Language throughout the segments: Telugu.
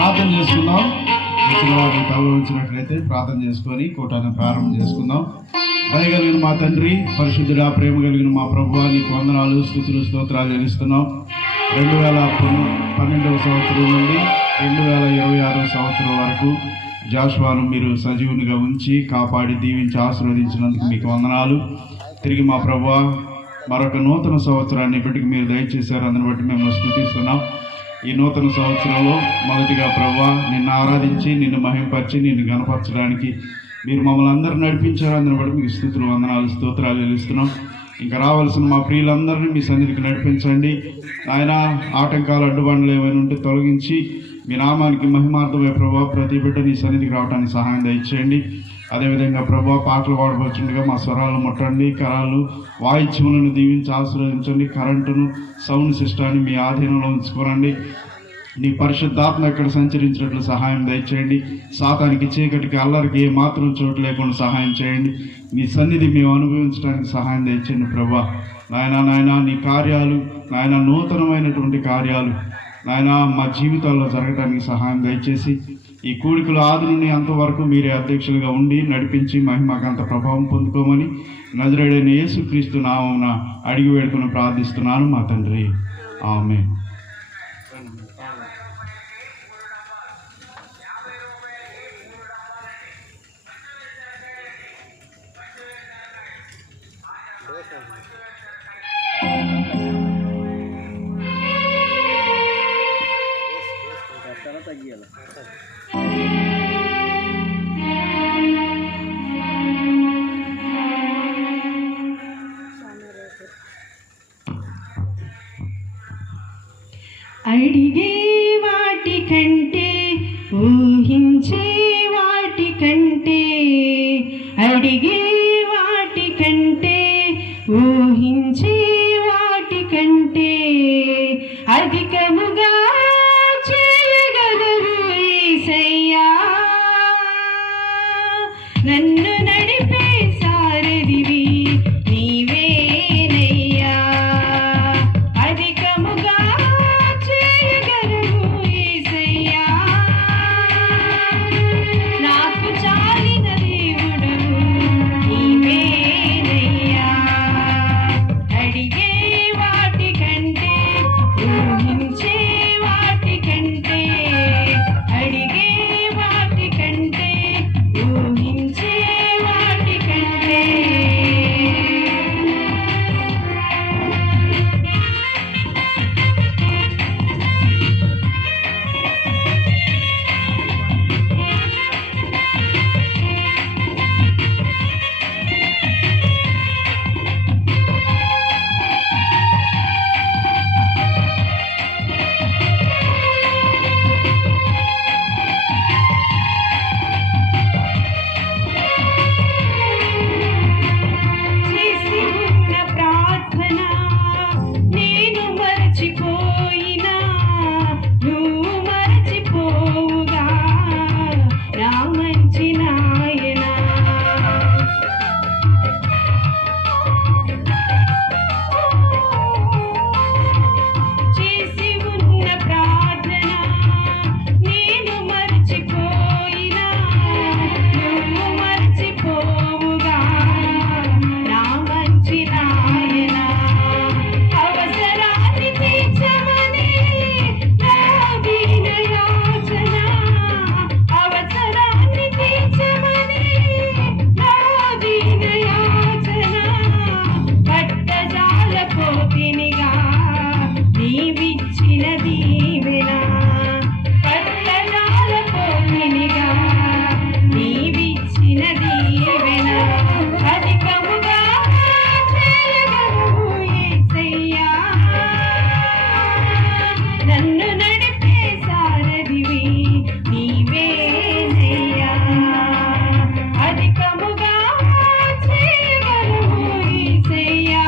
ప్రార్థన చేసుకుందాం. వచ్చిన వారిని తలలో ఉంచినట్లయితే ప్రార్థన చేసుకొని కూటాన్ని ప్రారంభం చేసుకుందాం. దయగలిగిన మా తండ్రి, పరిశుద్ధుడా, ప్రేమ కలిగిన మా ప్రభువా, నీకు వందనాలు, స్తుతులు, స్తోత్రాలు చెల్లిస్తున్నాం. 2012వ సంవత్సరం నుండి 2026వ సంవత్సరం వరకు జాషువాను మీరు సజీవునిగా ఉంచి కాపాడి దీవించి ఆశీర్వదించినందుకు మీకు వందనాలు. తిరిగి మా ప్రభువా, మరొక నూతన సంవత్సరాన్ని ఇప్పటికి మీరు దయచేశారు. అందుని బట్టి మేము స్తుతిస్తున్నాం. ఈ నూతన సంవత్సరంలో మొదటిగా ప్రభువా, నిన్ను ఆరాధించి నిన్ను మహింపరిచి నిన్ను గణపరచడానికి మీరు మమ్మల్ని అందరూ నడిపించారు. అందుని బట్టి మీకు స్తుతులు, వందనాలు, స్తోత్రాలు చెల్లిస్తున్నాం. ఇంకా రావాల్సిన మా ప్రియులందరినీ మీ సన్నిధికి నడిపించండి. ఆయన ఆటంకాలు, అడ్డుబండలు ఏమైనా ఉంటే తొలగించి మీ నామానికి మహిమార్థమే ప్రభువా ప్రతి బిడ్డ నీ సన్నిధికి రావడానికి సహాయం దయచేయండి. అదేవిధంగా ప్రభువా, పాటలు పాడబోతుండగా మా స్వరాలను ముట్టండి, కరాలు వాయిద్యములను దీవించి ఆశీర్వదించండి. కరెంటును, సౌండ్ సిస్టాన్ని మీ ఆధీనంలో ఉంచుకోనండి. నీ పరిశుద్ధాత్మ ఎక్కడ సంచరించినట్లు సహాయం దయచేయండి. సాతానికి, చీకటికి, అల్లరికి ఏ మాత్రం చోటు లేకుండా సహాయం చేయండి. నీ సన్నిధి మేము అనుభవించడానికి సహాయం దయచేయండి ప్రభువా. నాయన నీ కార్యాలు, నాయన నూతనమైనటువంటి కార్యాలు నాయన మా జీవితాల్లో జరగడానికి సహాయం దయచేసి ఈ కూడికలు ఆది నుండి అంతవరకు మీరే అధ్యక్షులుగా ఉండి నడిపించి మహిమకంత ప్రభావం పొందుకోమని నజరేయుడైన యేసుక్రీస్తు నామమున అడిగి వేడుకొని ప్రార్థిస్తున్నాను మా తండ్రి, ఆమేన్. అడిగే వాటి కంటే ఊహించే వాటి కంటే, అడిగే వాటి కంటే ఊహించే వాటి కంటే అధికముగా చేయగలరు యేసయ్యా. నన్ను నడిపే సారథివి నీవేనయ్యా. అధికముగా చేయగలవు యేసయ్యా. నాకు చాలిన దేవుడవు నీవేనయ్యా. అడిగే వాటి కంటే ఊహించే వాటి కంటే, అడిగే వాటి కంటే ఊహించే వాటి కంటే చేసి ఉన్న ప్రార్థన నేను మరచిపోయినా నువ్వు మరచిపోవుగా నా మంచి నాయనా. చేసి ఉన్న ప్రార్థన నేను మరచిపోయినా నువ్వు మరచిపోవుగా నా మంచి నాయనా. అవసరాన్ని తీర్చమని నా దీన యాచన, అవసరాన్ని తీర్చమని నా దీన యాచన. పట్టజాల పోతినిగా నీవిచ్చిన దీవెన, పట్టజాల పోతినిగా నీవిచ్చిన దీవెన. అధికముగా చేయగలవు యేసయ్యా. నన్ను నడిపే సారథివి నీవేనయ్యా. అధికముగా చేయగలవు యేసయ్యా.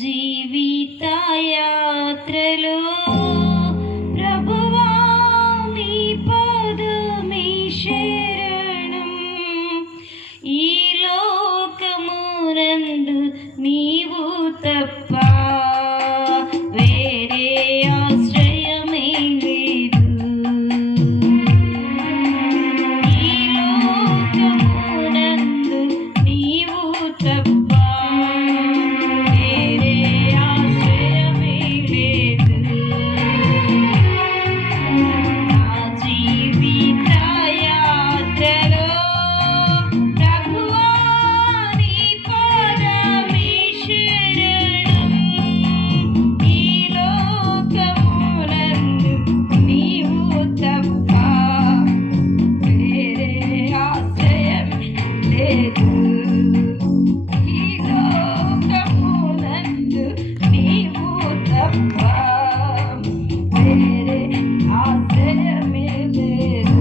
జీవిత యాత్రలో ప్రభువా నీ పాదమే శరణం. ఈ లోకమునందు నీవు తప్ప వేరే ఆశ్రయమే లేదు. ఈ లోకమునందు నీవు తప్ప వేరే ఆశ్రయమే లేదు. నా జీవిత యాత్రలో ప్రభువా నీ పాదమే శరణం. ఈ లోకమునందు నీవు తప్ప వేరే ఆశ్రయం లేదు. ఈ లోకమునందు నీవు తప్ప వేరే ఆశ్రయమే లేదు.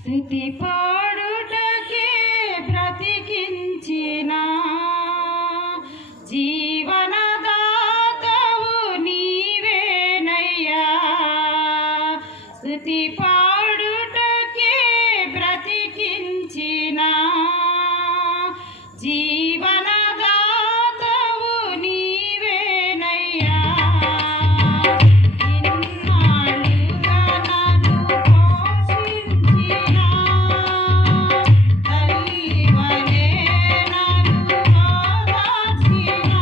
స్తుతి పాడుటకే బ్రతికించిన జీవనదాతవు నీవేనయ్యా. స్తుతి పాడుటకే బ్రతికించిన జీవనదాతవు నీవేనయ్యా. ఇన్నాళ్ళుగా నన్ను పోషించిన తల్లివలే నన్ను ఓదార్చిన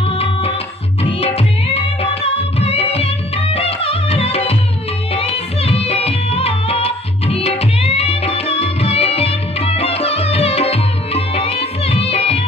నీ ప్రేమ నాపై ఎన్నడూ మారదు యేసయ్యా. నీ ప్రేమ నాపై ఎన్నడూ మారదు యేసయ్యా.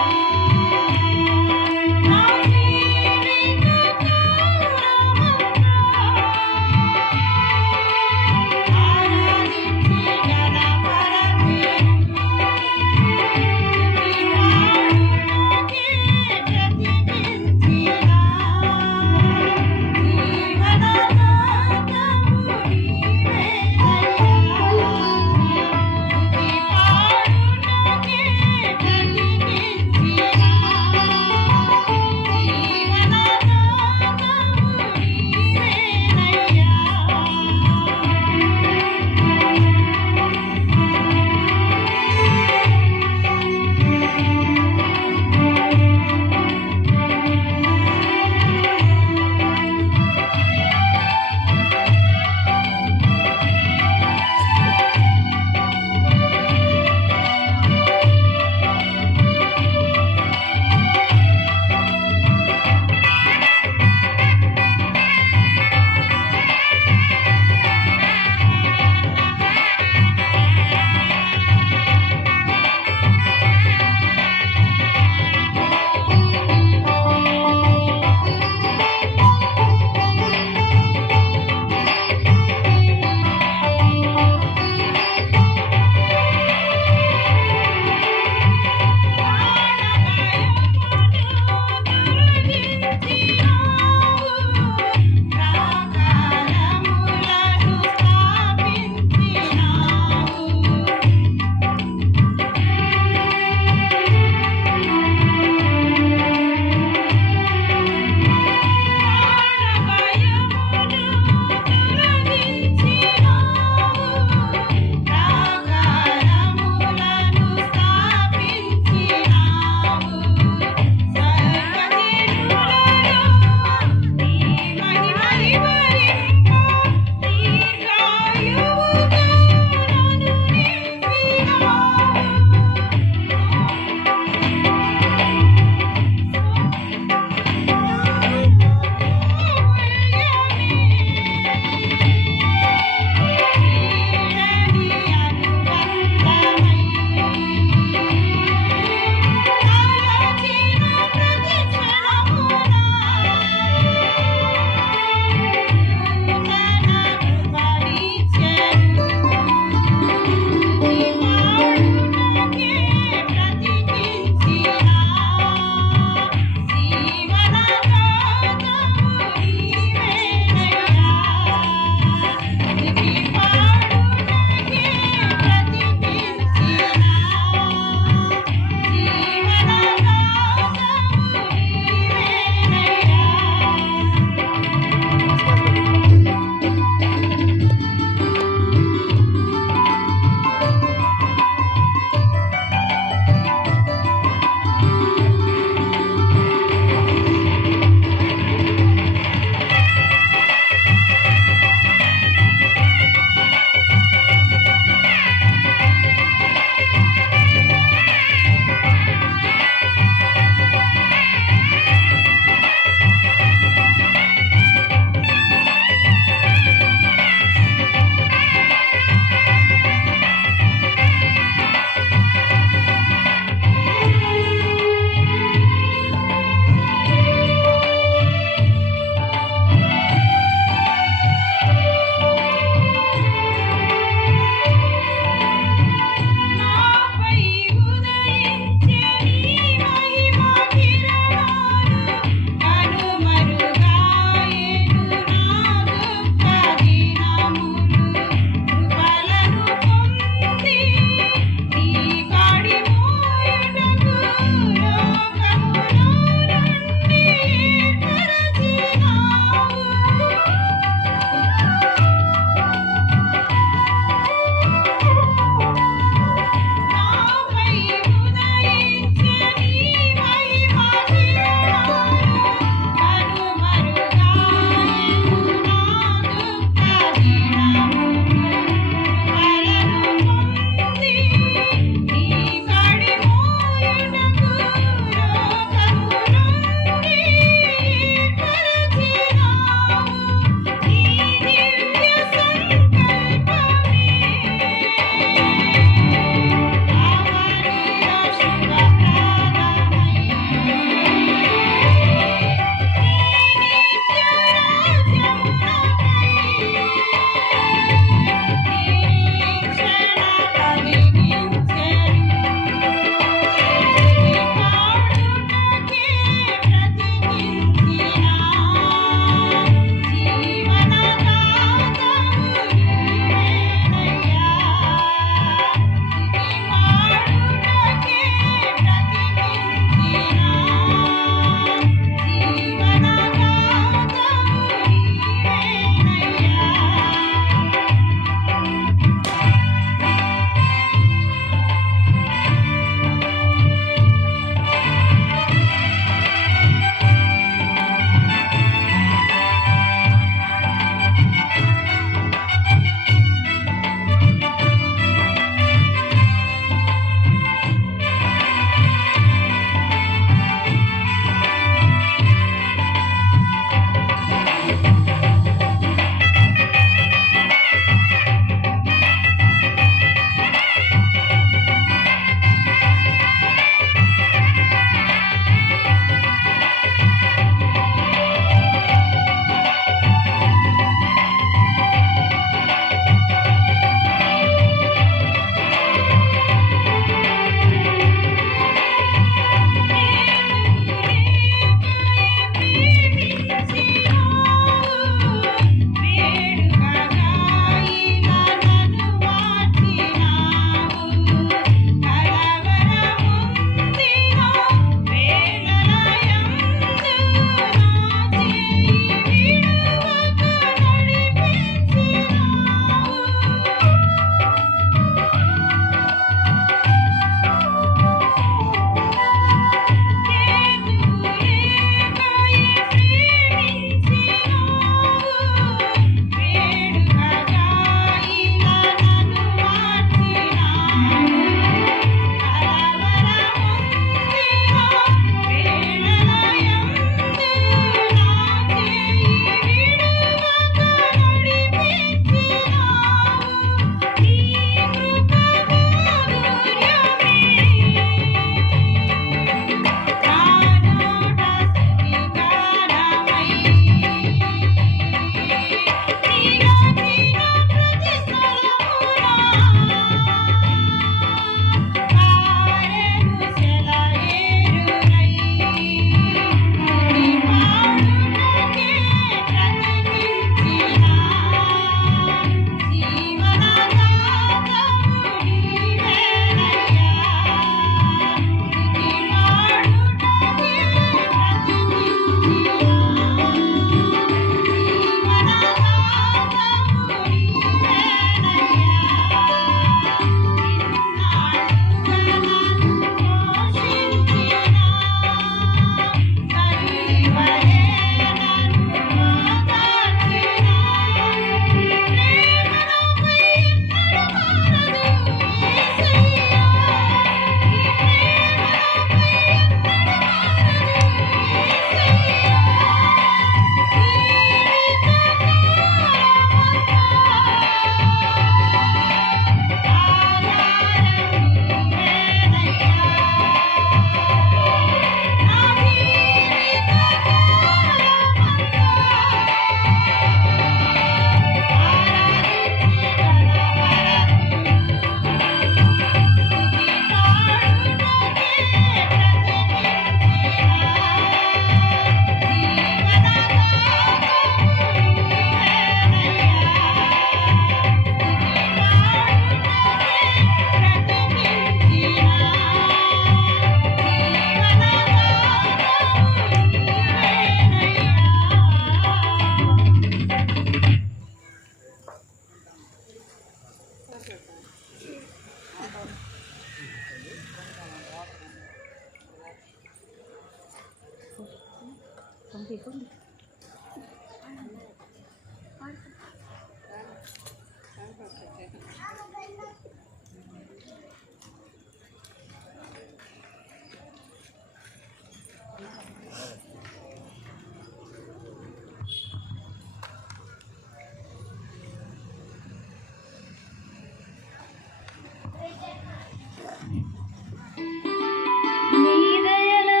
నీ దయలో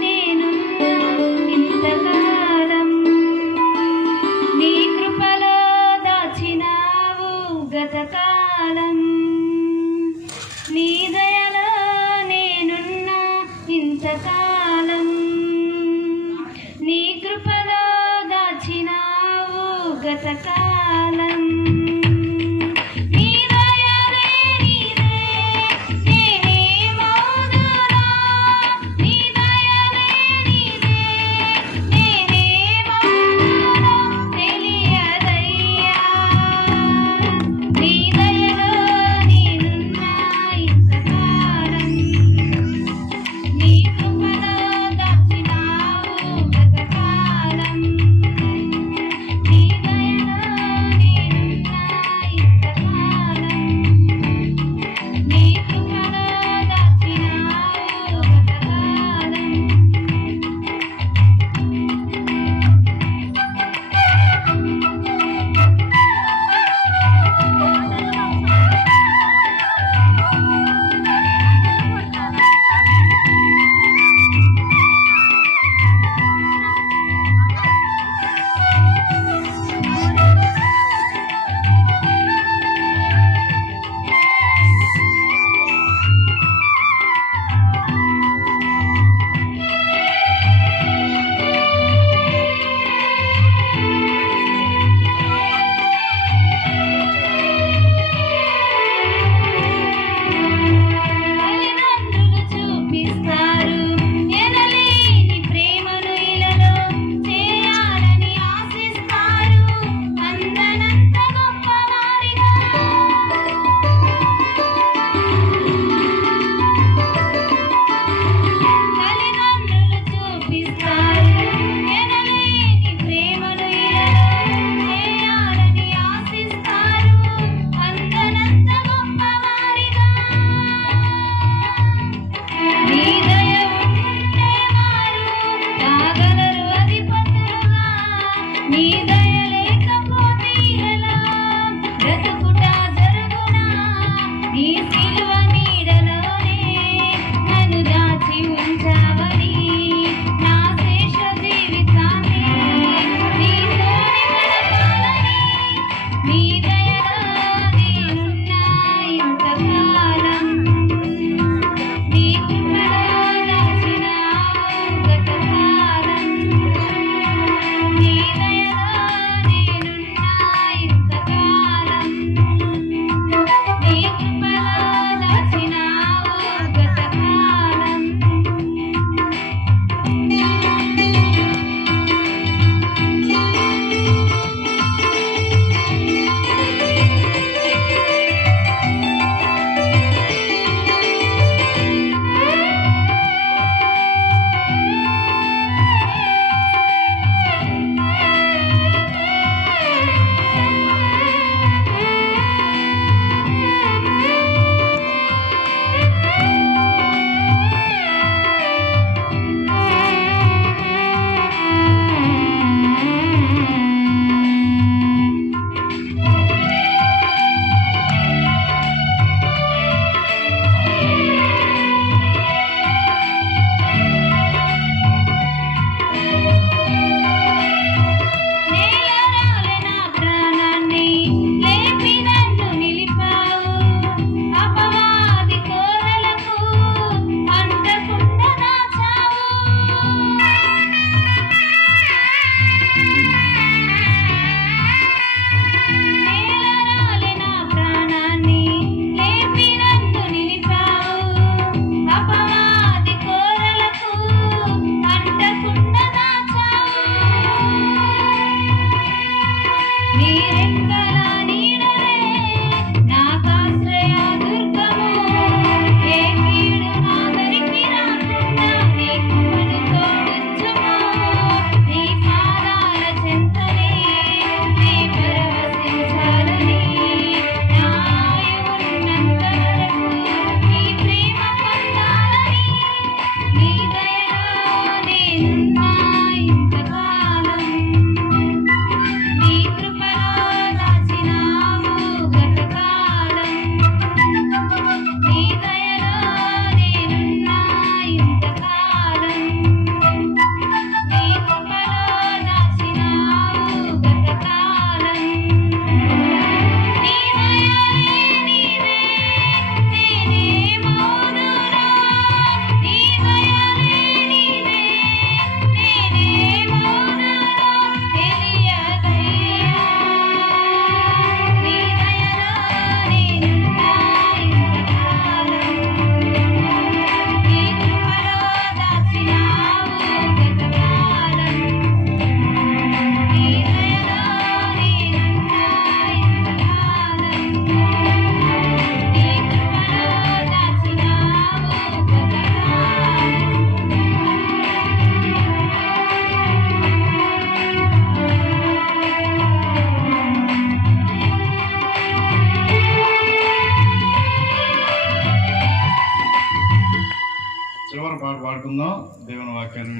నేనున్నా ఇంతకాలం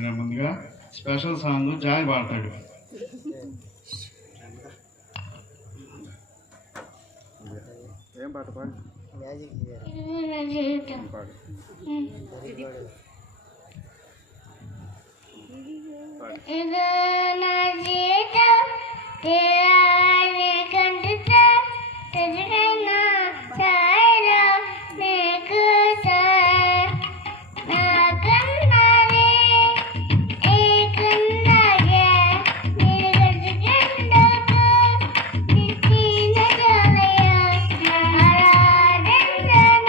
వినే ముందుగా స్పెషల్ సాంగ్ జాయ్ పాడతాడు. ఏం పాట పాడు? పాడు. ఇది నా జీవితం కంటితే తెరుగైన సాయిలో నీకు నాకన్నది ఈ కుందగే మీరు గడిచినందుకు నిత్యన జలయ ఆరాధించన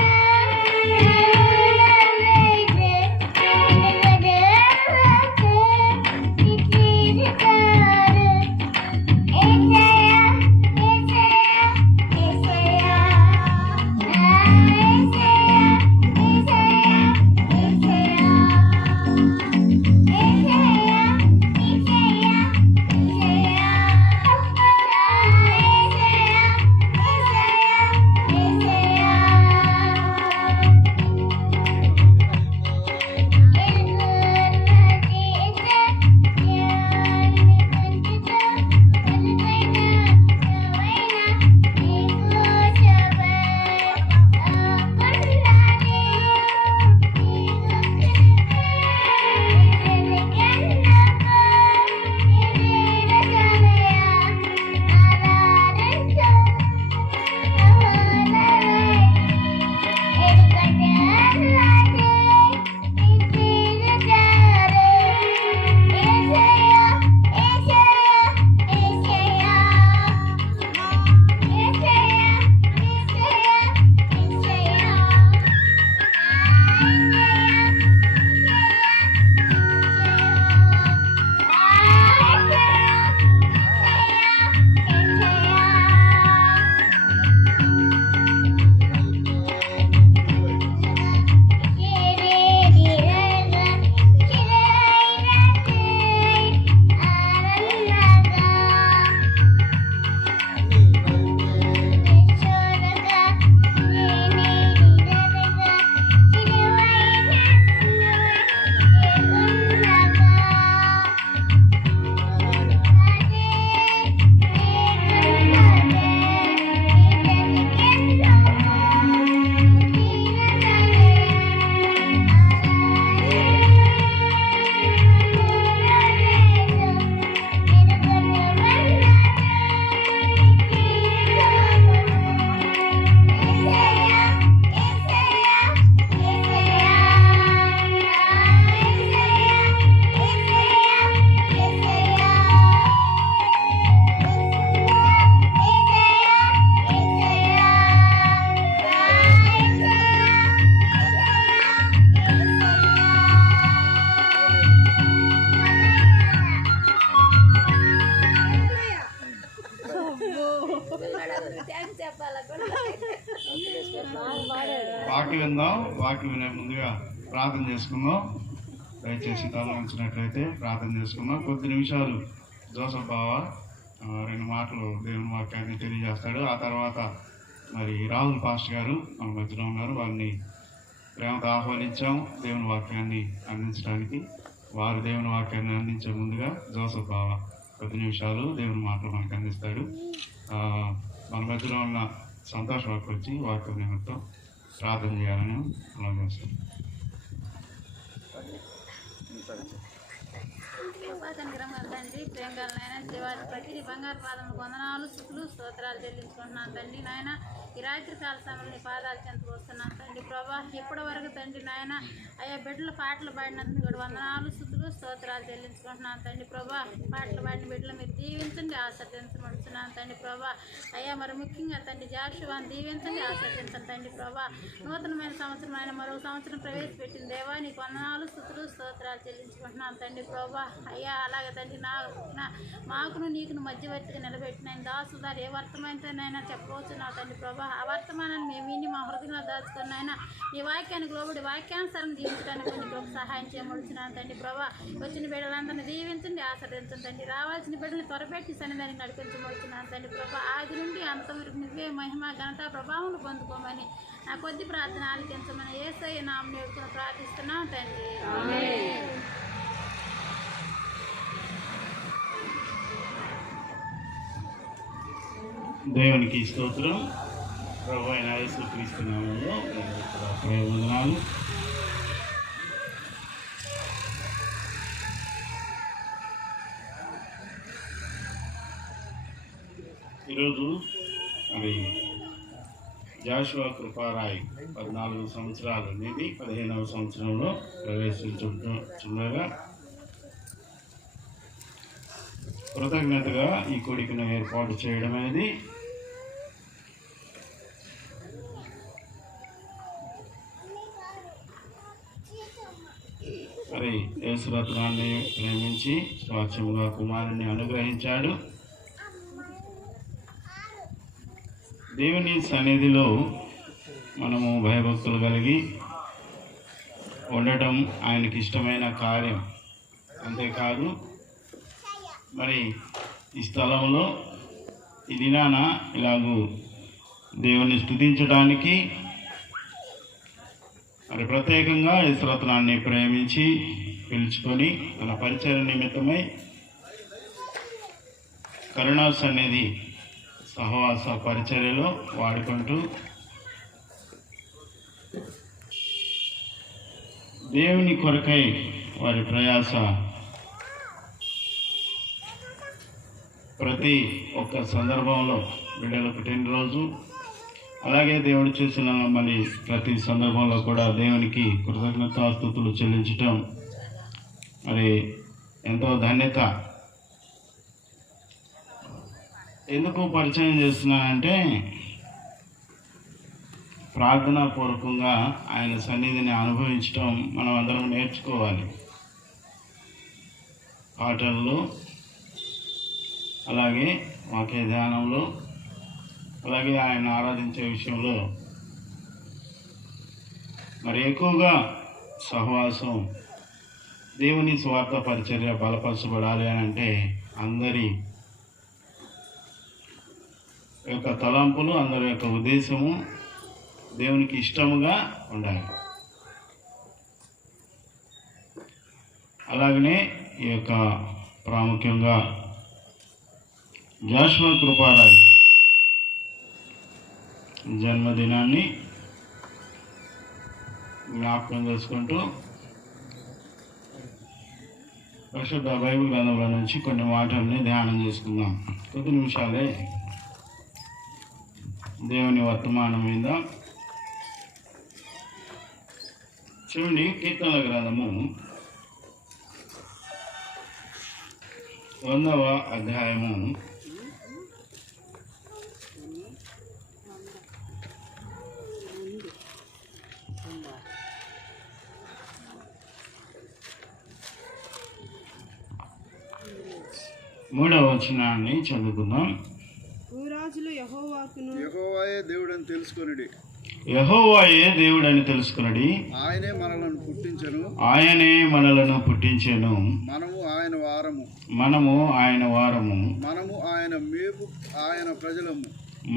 వాక్యం విందాం. వాక్యం వినే ముందుగా ప్రార్థన చేసుకుందాం. దయచేసి తల ఉంచినట్లయితే ప్రార్థన చేసుకుందాం. కొద్ది నిమిషాలు జోసఫ్ బావ 2 మాటలు దేవుని వాక్యాన్ని తెలియజేస్తాడు. ఆ తర్వాత మరి రాహుల్ పాస్టర్ గారు మన మధ్యలో ఉన్నారు. వారిని ప్రేమతో ఆహ్వానించాం దేవుని వాక్యాన్ని అందించడానికి. వారు దేవుని వాక్యాన్ని అందించే ముందుగా జోసఫ్ బావ కొద్ది నిమిషాలు దేవుని మాటలు మనకు అందిస్తాడు. మన మధ్యలో ఉన్న సంతోష్ వారికి వచ్చి వాక్యం నిమిత్తం ప్రార్థన చేయాలని అలా చేస్తాం. తండ్రి ప్రేమగాలనైనా జీవాది ప్రతి బంగారు పాదములు వందనాలు స్తుతులు స్తోత్రాలు చెల్లించుకుంటున్నాను తండ్రి. నాయన ఈ రాత్రి కాల సమయంలో నీ పాదాలు చెంతకు వస్తున్నాను తండ్రి ప్రభా. ఇప్పటి వరకు తండ్రి నాయన అయ్యా బిడ్డలు పాటలు పాడినందుకు కూడా వందనాలు స్తుతులు స్తోత్రాలు చెల్లించుకుంటున్నాను తండ్రి ప్రభా. పాటలు పాడిన బిడ్డలు మీరు దీవించండి, ఆశీర్వదించమడుతున్నాను తండ్రి ప్రభా. అయ్యా మరి ముఖ్యంగా తండ్రి జాషువాని దీవించండి, ఆశీర్వదించండి తండ్రి ప్రభా. నూతనమైన సంవత్సరం ఆయన మరో సంవత్సరం ప్రవేశపెట్టిన దేవా నీకు వందనాలు స్తుతులు స్తోత్రాలు చెల్లించుకుంటున్నాను తండ్రి ప్రభా. అయ్యా అలాగే తండ్రి మాకును నీకును మధ్యవర్తిగా నిలబెట్టిన దాసులు దారు ఏ వర్తమానంతోనైనా చెప్పవచ్చు నా తండ్రి ప్రభా. ఆ వర్తమానాన్ని మేము విని మా హృదయంలో దాచుకుని అయినా నీ వాక్యానికి లోబడి వాక్యానుసారం జీవించడానికి కొన్ని సహాయం చేయమడుచున్నాను తండ్రి ప్రభా. వచ్చిన బిడ్డలందరినీ దీవించండి, ఆశీర్వదించండి తండ్రి. రావాల్సిన బిడ్డలు త్వరపెట్టి సన్నిధానికి నడిపించమడుచున్నాను తండ్రి ప్రభా. ఆది నుండి అంతవరకు నువ్వే మహిమ ఘనత ప్రభావం పొందుకోమని నా కొద్ది ప్రార్థన ఆలకించమని యేసయ్య నామమున వేడుకొని ప్రార్థిస్తున్నాను తండ్రి. దేవునికి స్తోత్రం. ప్రభు అయిన యేసుక్రీస్తు నామములో ప్రయోజనాలు. ఈరోజు మరి జాషువా కృపారాయ్ 14 సంవత్సరాలు నిండి 15వ సంవత్సరంలో ప్రవేశించుండగా కృతజ్ఞతగా ఈ కోడికను ఏర్పాటు చేయడం అనేది మరి యేసురత్నాన్ని ప్రేమించి స్వాచ్ఛముగా కుమారుని అనుగ్రహించాడు. దేవుని సన్నిధిలో మనము భయభక్తులు కలిగి ఉండటం ఆయనకి ఇష్టమైన కార్యం. అంతేకాదు మరి ఈ స్థలంలో ఈ దినాన ఇలాగూ దేవుని స్తుతించడానికి మరి ప్రత్యేకంగా యేసురత్నాన్ని ప్రేమించి పిలుచుకొని తన పరిచయ నిమిత్తమై కరుణా సన్నిధి సహవాస పరిచర్యలో వాడుకుంటూ దేవుని కొరకై వారి ప్రయాస ప్రతి ఒక్క సందర్భంలో బిడ్డల పుట్టినరోజు అలాగే దేవుడు చేసిన మరి ప్రతి సందర్భంలో కూడా దేవునికి కృతజ్ఞతాస్తుతులు చెల్లించటం మరి ఎంతో ధన్యత. ఎందుకు పరిచయం చేస్తున్నానంటే ప్రార్థనాపూర్వకంగా ఆయన సన్నిధిని అనుభవించటం మనం అందరం నేర్చుకోవాలి. పాటల్లో అలాగే వాక్య ధ్యానంలో అలాగే ఆయన ఆరాధించే విషయంలో మరి ఎక్కువగా సహవాసం దేవుని స్వార్థ పరిచర్య బలపరచబడాలి అని అంటే అందరి యొక్క తలంపులు అందరి యొక్క ఉద్దేశము దేవునికి ఇష్టముగా ఉండాలి. అలాగనే ఈ యొక్క ప్రాముఖ్యంగా జాషువా కృపారాయ్ జన్మదినాన్ని జ్ఞాపకం చేసుకుంటూ పరిశుద్ధ బైబిల్ గ్రంథంలో నుంచి కొన్ని మాటల్ని ధ్యానం చేసుకుందాం. కొద్ది నిమిషాలే దేవుని వర్తమానం మీద చూడండి. కీర్తనల గ్రంథము 100వ అధ్యాయము 3వ వచనాన్ని చదువుకుందాం. భూరాజులు యెహోవాకును యెహోవాయే దేవుడని తెలుసుకొనుడి. యెహోవాయే దేవుడని తెలుసుకొనుడి. ఆయనే మనలను పుట్టించెను. ఆయనే మనలను పుట్టించెను. మనము ఆయన వారము. మనము ఆయన వారము. మనము ఆయన మేపు ఆయన ప్రజలము.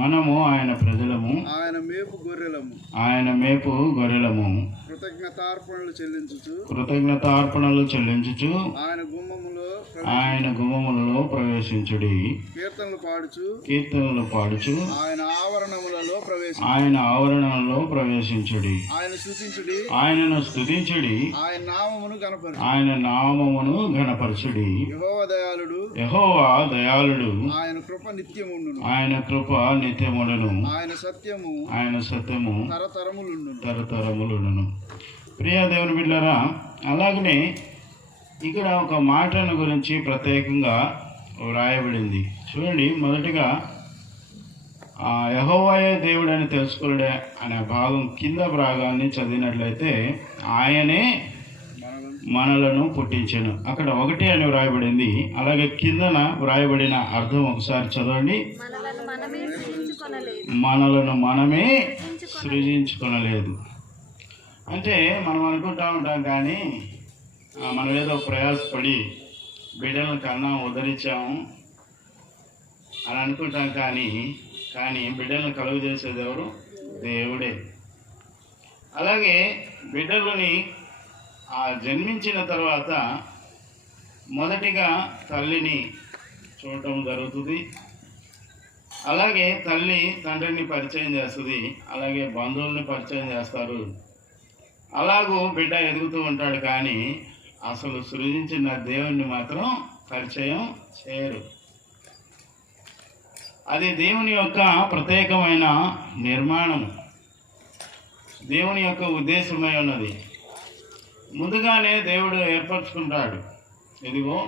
మనము ఆయన ప్రజలము. ఆయన మేపు గొర్రెలము. ఆయన మేపు గొర్రెలము. కృతజ్ఞతార్పణలు చెల్లించుచు కృతజ్ఞతార్పణలు చెల్లించుచు ఆయన గుమ్మములలో ప్రవేశించుడి. కీర్తనలు పాడుచు ఆయన ఆవరణములలో ప్రవేశించుడి. ఆయనను స్తుతించుడి. ఆయన నామమును ఘనపరచుడి. యెహోవా దయాళుడు. ఆయన కృప నిత్యముండును. ఆయన సత్యము తరతరములుండును. ప్రియ దేవుని బిడ్డలారా, అలాగనే ఇక్కడ ఒక మాటను గురించి ప్రత్యేకంగా వ్రాయబడింది. చూడండి, మొదటిగా యెహోవాయే దేవుడని తెలుసుకునే అనే భాగం కింద భాగాన్ని చదివినట్లయితే ఆయనే మనలను పుట్టించెను. అక్కడ 1 అని వ్రాయబడింది. అలాగే కిందన వ్రాయబడిన అర్థం ఒకసారి చదవండి. మనలను మనమే సృజించుకొనలేదు. అంటే మనం అనుకుంటా ఉంటాం, కానీ మనం ఏదో ప్రయాసపడి బిడ్డలను కన్నా ఉద్ధరించాము అని అనుకుంటాం. కానీ బిడ్డలను కలుగు చేసేది ఎవరు? దేవుడే. అలాగే బిడ్డలని జన్మించిన తర్వాత మొదటిగా తల్లిని చూడటం జరుగుతుంది. అలాగే తల్లి తండ్రిని పరిచయం చేస్తుంది, అలాగే బంధువుల్ని పరిచయం చేస్తారు. అలాగూ బిడ్డ ఎదుగుతూ ఉంటాడు, కానీ అసలు సృజించిన దేవుణ్ణి మాత్రం పరిచయం చేయరు. అది దేవుని యొక్క ప్రత్యేకమైన నిర్మాణం, దేవుని యొక్క ఉద్దేశమై ఉన్నది. ముందుగానే దేవుడు ఏర్పరచుకుంటాడు, ఇదిగో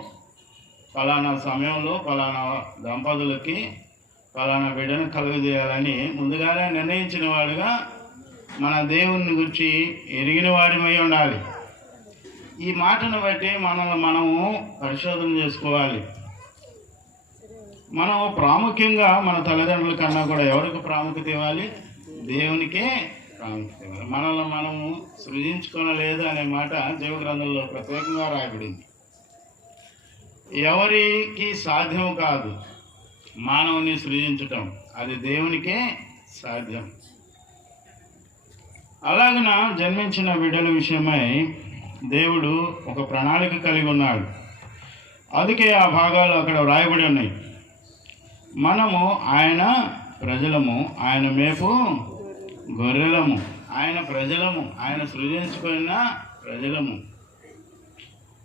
ఫలానా సమయంలో ఫలానా దంపతులకి ఫలానా బిడ్డను కలుగజేయాలని ముందుగానే నిర్ణయించిన వాడుగా మన దేవుని గురించి ఎరిగిన వాడిమై ఉండాలి. ఈ మాటను బట్టి మనల్ని మనము పరిశోధన చేసుకోవాలి. మనం ప్రాముఖ్యంగా మన తల్లిదండ్రుల కన్నా కూడా ఎవరికి ప్రాముఖ్యత ఇవ్వాలి? దేవునికే ప్రాముఖ్యత ఇవ్వాలి. మనల్ని మనము సృజించుకోనలేదు అనే మాట జీవగ్రంథంలో ప్రత్యేకంగా రాయబడింది. ఎవరికి సాధ్యం కాదు మానవుని సృజించటం, అది దేవునికే సాధ్యం. అలాగన జన్మించిన బిడ్డల విషయమై దేవుడు ఒక ప్రణాళిక కలిగి ఉన్నాడు. అందుకే ఆ భాగాలు అక్కడ వ్రాయబడి ఉన్నాయి. మనము ఆయన ప్రజలము, ఆయన మేపు గొర్రెలము, ఆయన ప్రజలము, ఆయన సృజించుకున్న ప్రజలము,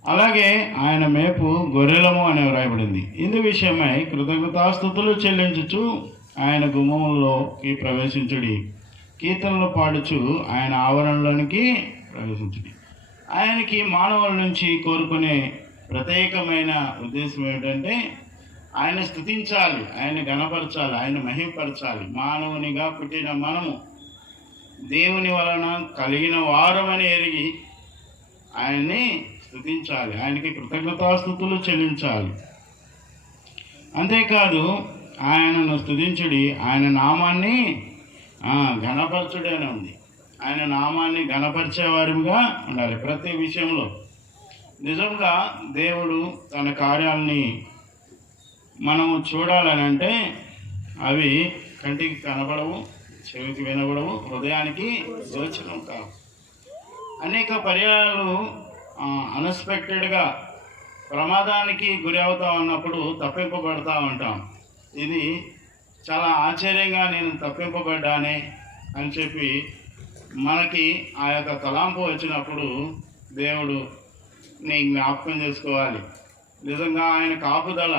అలాగే ఆయన మేపు గొర్రెలము అని వ్రాయబడింది. ఇందు విషయమై కృతజ్ఞతాస్తుతులు చెల్లించుచు ఆయన గుమ్మములోకి ప్రవేశించుడి, కీర్తనలు పాడుచు ఆయన ఆవరణలోనికి ప్రవేశించుడి. ఆయనకి మానవుల నుంచి కోరుకునే ప్రత్యేకమైన ఉద్దేశం ఏమిటంటే ఆయన స్తుతించాలి, ఆయన గణపరచాలి, ఆయన మహిమపరచాలి. మానవునిగా పుట్టిన మనము దేవుని వలన కలిగిన వారమని ఎరిగి ఆయన్ని స్తుతించాలి, ఆయనకి కృతజ్ఞతాస్తుతులు చెల్లించాలి. అంతేకాదు ఆయనను స్తుతించుడి, ఆయన నామాన్ని ఘనపరచుడి అని ఉంది. ఆయన నామాన్ని ఘనపరిచేవారిగా ఉండాలి ప్రతి విషయంలో. నిజంగా దేవుడు తన కార్యాలని మనము చూడాలని అంటే అవి కంటికి కనబడవు, చెవికి వినబడవు, హృదయానికి గోచరం కావు. అనేక పర్యాయాలు అన్ఎక్స్పెక్టెడ్గా ప్రమాదానికి గురి అవుతా ఉన్నప్పుడు తప్పింపబడతా ఉంటాం. ఇది చాలా ఆశ్చర్యంగా నేను తప్పింపబడ్డానే అని చెప్పి మనకి ఆ యొక్క తలాంపు వచ్చినప్పుడు దేవుడు నీ జ్ఞాపకం చేసుకోవాలి. నిజంగా ఆయన కాపుదల,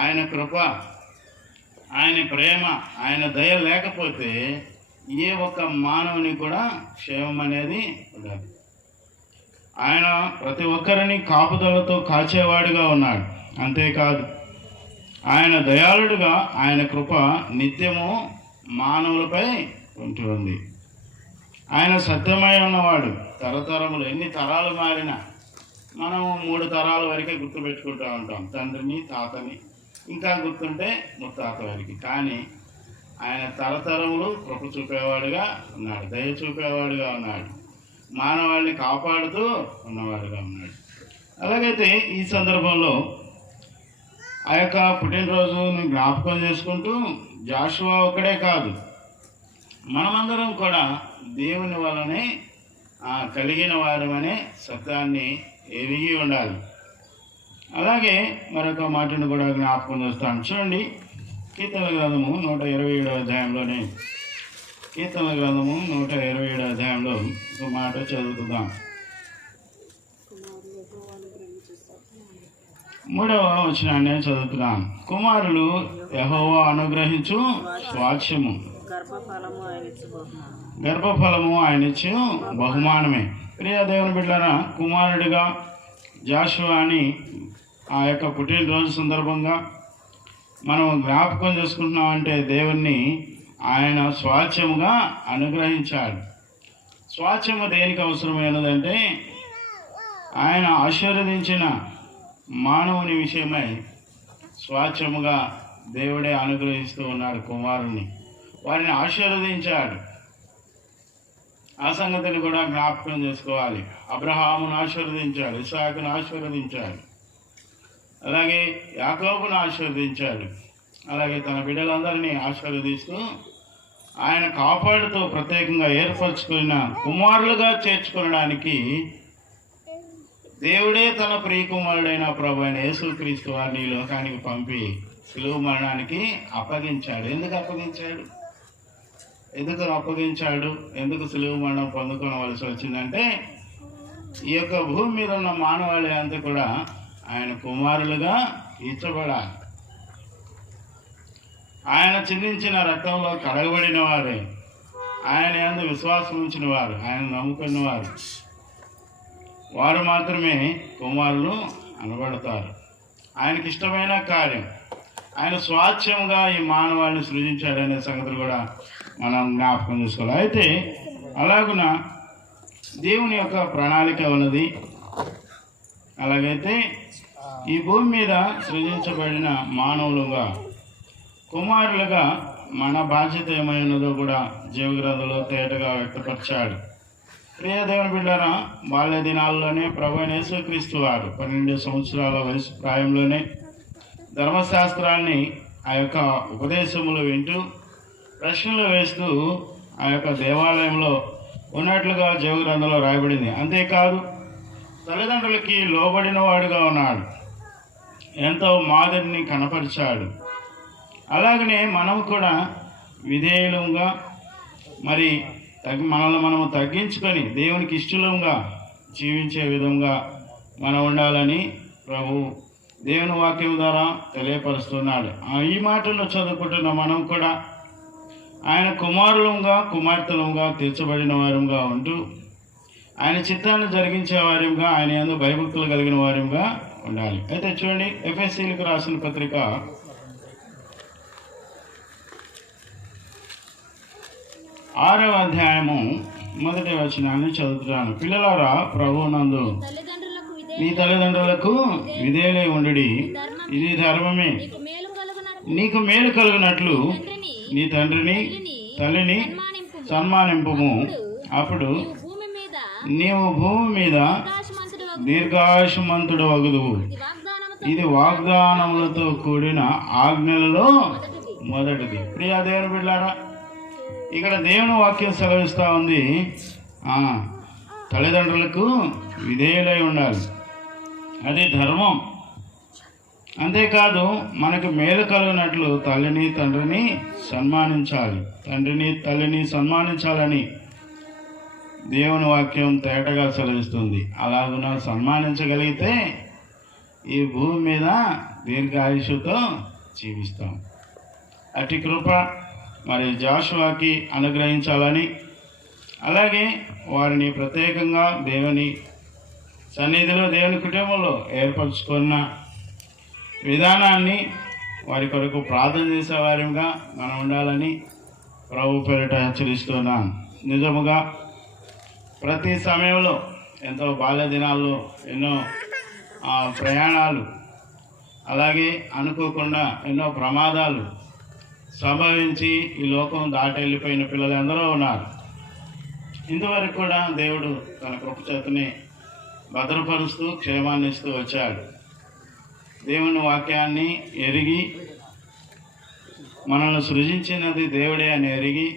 ఆయన కృప, ఆయన ప్రేమ, ఆయన దయ లేకపోతే ఏ ఒక్క మానవుని కూడా క్షేమం అనేది ఉండదు. ఆయన ప్రతి ఒక్కరిని కాపుదలతో కాచేవాడుగా ఉన్నాడు. అంతేకాదు ఆయన దయాళుడుగా, ఆయన కృప నిత్యము మానవులపై ఉంటుంది. ఆయన సత్యమై ఉన్నవాడు. తరతరములు ఎన్ని తరాలు మారినా మనం 3 తరాల వరకే గుర్తుపెట్టుకుంటూ ఉంటాం, తండ్రిని, తాతని, ఇంకా గుర్తుంటే ముత్తాత వారికి. కానీ ఆయన తరతరములు కృప చూపేవాడుగా ఉన్నాడు, దయ చూపేవాడుగా ఉన్నాడు, మానవాళిని కాపాడుతూ ఉన్నవాడుగా ఉన్నాడు. అలాగైతే ఈ సందర్భంలో ఆ యొక్క పుట్టినరోజుని జ్ఞాపకం చేసుకుంటూ జాషువా ఒక్కడే కాదు, మనమందరం కూడా దేవుని వలనే కలిగిన వారమనే సత్యాన్ని ఎరిగి ఉండాలి. అలాగే మరొక మాటను కూడా జ్ఞాపకం చేస్తాను. చూడండి, కీర్తనల గ్రంథము 127వ అధ్యాయంలోనే, కీర్తనల గ్రంథము 127వ అధ్యాయంలో ఒక మాట చదువుకుందాం. 3వ వచనాన్ని చదువుతున్నాం. కుమారులు యెహోవా అనుగ్రహించు స్వాస్థ్యము, గర్భఫలము ఆయనిచ్చు బహుమానమే. ప్రియ దేవుని బిడ్డలారా, కుమారుడిగా జాషువాని ఆ యొక్క పుట్టినరోజు సందర్భంగా మనం జ్ఞాపకం చేసుకుంటున్నామంటే దేవుణ్ణి ఆయన స్వాస్థ్యముగా అనుగ్రహించాడు. స్వాస్థ్యము దేనికి అవసరమైనదంటే ఆయన ఆశీర్వదించిన మానవుని విషయమై స్వాస్థ్యముగా దేవుడే అనుగ్రహిస్తూ ఉన్నాడు కుమారుణ్ణి. వారిని ఆశీర్వదించాడు. ఆ సంగతిని కూడా జ్ఞాపకం చేసుకోవాలి. అబ్రహామును ఆశీర్వదించాడు, ఇస్సాకును ఆశీర్వదించాడు, అలాగే యాకోబును ఆశీర్వదించాడు. అలాగే తన బిడ్డలందరినీ ఆశీర్వదిస్తూ ఆయన కాపాడుతూ ప్రత్యేకంగా ఏర్పరచుకున్న కుమారులుగా చేర్చుకోవడానికి దేవుడే తన ప్రియ కుమారుడైన ప్రభు అయిన యేసుక్రీస్తు వారిని ఈ లోకానికి పంపి సిలువ మరణానికి అప్పగించాడు. ఎందుకు అప్పగించాడు? ఎందుకు సిలువ మరణం పొందుకోవలసి వచ్చిందంటే ఈ యొక్క భూమి మీద ఉన్న మానవాళి అంతా కూడా ఆయన కుమారులుగా తీర్చబడాలి. ఆయన చిందించిన రక్తంలో కడగబడిన వారే, ఆయన యందు విశ్వాసం ఉంచిన వారు, ఆయన నమ్ముకున్న వారు మాత్రమే కుమారులు అనబడతారు. ఆయనకి ఇష్టమైన కార్యం, ఆయన స్వాచ్ఛంగా ఈ మానవాళిని సృజించాడనే సంగతులు కూడా మనం జ్ఞాపకం చేసుకోవాలి. అయితే అలాగున దేవుని యొక్క ప్రణాళిక ఉన్నది. అలాగైతే ఈ భూమి మీద సృజించబడిన మానవులుగా, కుమారులుగా మన బాధ్యత ఏమై ఉన్నదో కూడా జీవగ్రంథంలో తేటగా వ్యక్తపరిచాడు. ప్రియ దేవుని బిడ్డలారా, బాల్య దినాల్లోనే ప్రభువైన యేసుక్రీస్తు వారు 12 సంవత్సరాల వయసు ప్రాయంలోనే ధర్మశాస్త్రాన్ని ఆ యొక్క ఉపదేశములు వింటూ ప్రశ్నలు వేస్తూ ఆ యొక్క దేవాలయంలో ఉన్నట్లుగా జీవగ్రంథంలో రాయబడింది. అంతేకాదు తల్లిదండ్రులకి లోబడిన వాడుగా ఉన్నాడు, ఎంతో మాదిరిని కనపరిచాడు. అలాగనే మనం కూడా విధేయులంగా మరి మనల్ని మనము తగ్గించుకొని దేవునికి ఇష్టంగా జీవించే విధంగా మనం ఉండాలని ప్రభు దేవుని వాక్యం ద్వారా తెలియపరుస్తున్నాడు. ఈ మాటలు చదువుకుంటున్న మనం కూడా ఆయన కుమారులంగా కుమార్తెలుగా తీర్చబడిన వారంగా ఉంటూ ఆయన చిత్తాన్ని జరిగించే వారంగా, ఆయన యందు భయభక్తులు కలిగిన వారంగా ఉండాలి. అయితే చూడండి, ఎఫెసీయులకు రాసిన పత్రిక 6వ అధ్యాయము 1వ వచనాన్ని చదువుతున్నాను. పిల్లలారా, ప్రభువునందు నీ తల్లిదండ్రులకు విధేయులై ఉండుడి, ఇది ధర్మమే. నీకు మేలు కలుగునట్లు నీ తండ్రిని తల్లిని సన్మానింపుము, అప్పుడు నీవు భూమి మీద దీర్ఘాయుష్మంతుడు వగుదువు. ఇది వాగ్దానములతో కూడిన ఆజ్ఞలలో మొదటిది. ప్రియా దేవుని బిడ్డలారా, ఇక్కడ దేవుని వాక్యం సెలవిస్తూ ఉంది, తల్లిదండ్రులకు విధేయులై ఉండాలి, అది ధర్మం. అంతేకాదు మనకు మేలు కలిగినట్లు తల్లిని తండ్రిని సన్మానించాలి, తండ్రిని తల్లిని సన్మానించాలని దేవుని వాక్యం తేటగా సెలవిస్తుంది. అలాగున సన్మానించగలిగితే ఈ భూమి మీద దీర్ఘాయుషుతో జీవిస్తాం. అట్టి కృప మరి జాషువాకి అనుగ్రహించాలని, అలాగే వారిని ప్రత్యేకంగా దేవుని సన్నిధిలో దేవుని కుటుంబంలో ఏర్పరచుకున్న విధానాన్ని వారి కొరకు ప్రార్థన చేసేవారిగా మనం ఉండాలని ప్రభు పేరిట హెచ్చరిస్తున్నాను. నిజముగా ప్రతి సమయంలో ఎంతో బాల్య దినాల్లో ఎన్నో ప్రయాణాలు, అలాగే అనుకోకుండా ఎన్నో ప్రమాదాలు సంభవించి ఈ లోకం దాటి వెళ్ళిపోయిన పిల్లలు ఎందరో ఉన్నారు. ఇంతవరకు కూడా దేవుడు తన కృప చేతనే భద్రపరుస్తూ క్షేమాన్ని ఇస్తూ వచ్చాడు. దేవుని వాక్యాన్ని ఎరిగి మనల్ని సృజించినది దేవుడే అని ఎరిగి,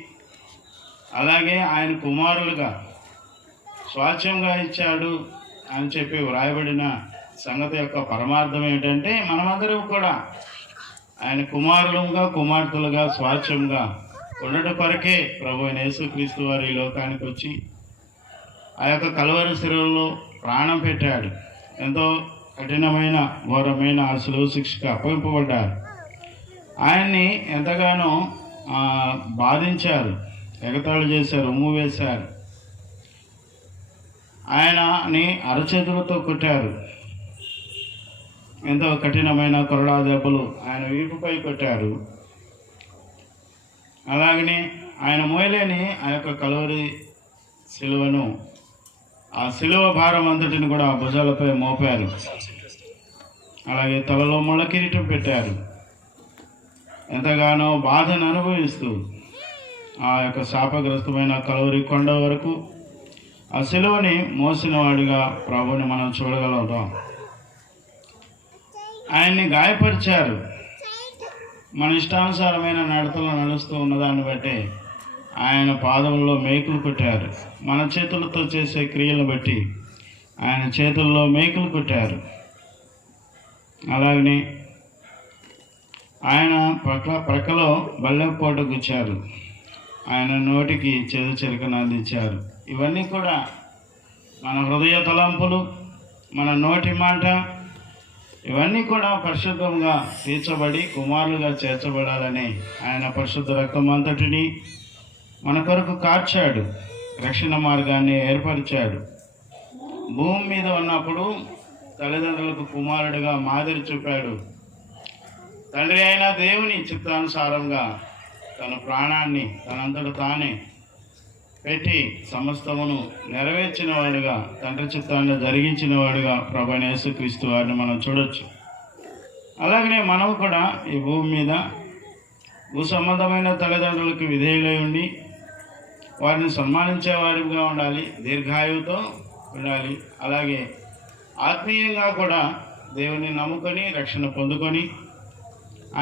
అలాగే ఆయన కుమారులుగా స్వాచ్ఛంగా ఇచ్చాడు అని చెప్పి వ్రాయబడిన సంగతి యొక్క పరమార్థం ఏంటంటే, మనమందరం కూడా ఆయన కుమారులుగా కుమార్తెలుగా స్వాచ్ఛంగా ఉండట కొరకే ప్రభు యేసుక్రీస్తు వారు ఈ లోకానికి వచ్చి ఆ యొక్క కలువరి శిలువలో ప్రాణం పెట్టాడు. ఎంతో కఠినమైన ఘోరమైన ఆ శిలువ శిక్షకు అప్పగింపబడ్డారు. ఆయన్ని ఎంతగానో బాధించారు, ఎగతాళి చేశారు, ఉమ్ము వేశారు. ఆయనని అరచేతులతో కొట్టారు, ఎంతో కఠినమైన కొరడా దెబ్బలు ఆయన వీపుపై కొట్టారు. అలాగనే ఆయన మోయలేని ఆ యొక్క కలువరి శిలువను, ఆ శిలువ భారం అంతటిని కూడా ఆ భుజాలపై మోపారు. అలాగే తలలో ముళ్ళ కిరీటం పెట్టారు. ఎంతగానో బాధను అనుభవిస్తూ ఆ యొక్క శాపగ్రస్తమైన కలువరి కొండ వరకు ఆ శిలువని మోసిన వాడిగా ప్రభుని మనం చూడగలుగుతాం. ఆయన్ని గాయపరిచారు. మన ఇష్టానుసారమైన నడతలో నడుస్తూ ఉన్నదాన్ని బట్టి ఆయన పాదముల్లో మేకులు కొట్టారు. మన చేతులతో చేసే క్రియలను బట్టి ఆయన చేతుల్లో మేకులు కొట్టారు. అలాగనే ఆయన ప్రక్కలో బల్లెపోటు గుచ్చారు, ఆయన నోటికి చేదు చిరకను అందించారు. ఇవన్నీ కూడా మన హృదయ తలంపులు, మన నోటి మాట, ఇవన్నీ కూడా పరిశుద్ధంగా తీర్చబడి కుమారులుగా చేర్చబడాలని ఆయన పరిశుద్ధ రక్తం అంతటిని మన కొరకు కార్చాడు, రక్షణ మార్గాన్ని ఏర్పరిచాడు. భూమి మీద ఉన్నప్పుడు తల్లిదండ్రులకు కుమారుడిగా మాదిరి చూపాడు. తండ్రి అయిన దేవుని చిత్తానుసారంగా తన ప్రాణాన్ని తనంతట తానే పెట్టి సమస్తమును నెరవేర్చిన వాడుగా, తండ్రి చిత్తాన్ని జరిగించిన వాడుగా ప్రభువైన యేసుక్రీస్తు వారిని మనం చూడొచ్చు. అలాగనే మనం కూడా ఈ భూమి మీద భూ సంబంధమైన తల్లిదండ్రులకు విధేయులై ఉండి వారిని సన్మానించే వారిగా ఉండాలి, దీర్ఘాయువుతో ఉండాలి. అలాగే ఆత్మీయంగా కూడా దేవుని నమ్ముకొని రక్షణ పొందుకొని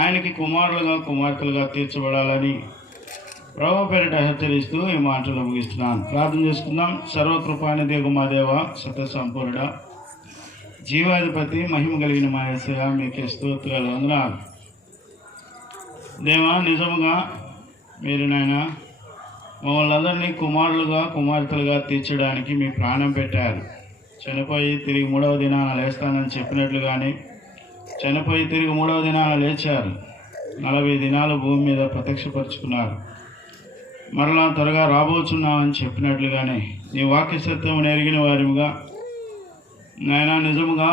ఆయనకి కుమారులుగా కుమార్తెలుగా తీర్చబడాలని ప్రభు పేరిట హెచ్చరిస్తూ ఈ మాటలు ముగిస్తున్నాను. ప్రార్థన చేసుకుందాం. సర్వకృపానిధి మా దేవ, సత్య సంపూర్ణ జీవాధిపతి, మహిమ కలిగిన మా యేసయ్య, మీకే స్తోత్రాలు, వందనాలు. దేవా, నిజముగా మీరు నాయన మమ్మల్ని అందరినీ కుమారులుగా కుమార్తెలుగా తీర్చడానికి మీ ప్రాణం పెట్టారు. చనిపోయి తిరిగి 3వ దినాన లేస్తానని చెప్పినట్లుగానే చనిపోయి తిరిగి 3వ దినాన లేచారు. 40 దినాలు భూమి మీద ప్రత్యక్షపరుచుకున్నారు. మరలా త్వరగా రాబోతున్నామని చెప్పినట్లుగానే నీ వాక్య సత్యం ఎరిగిన వారిగా నాయన, నిజముగా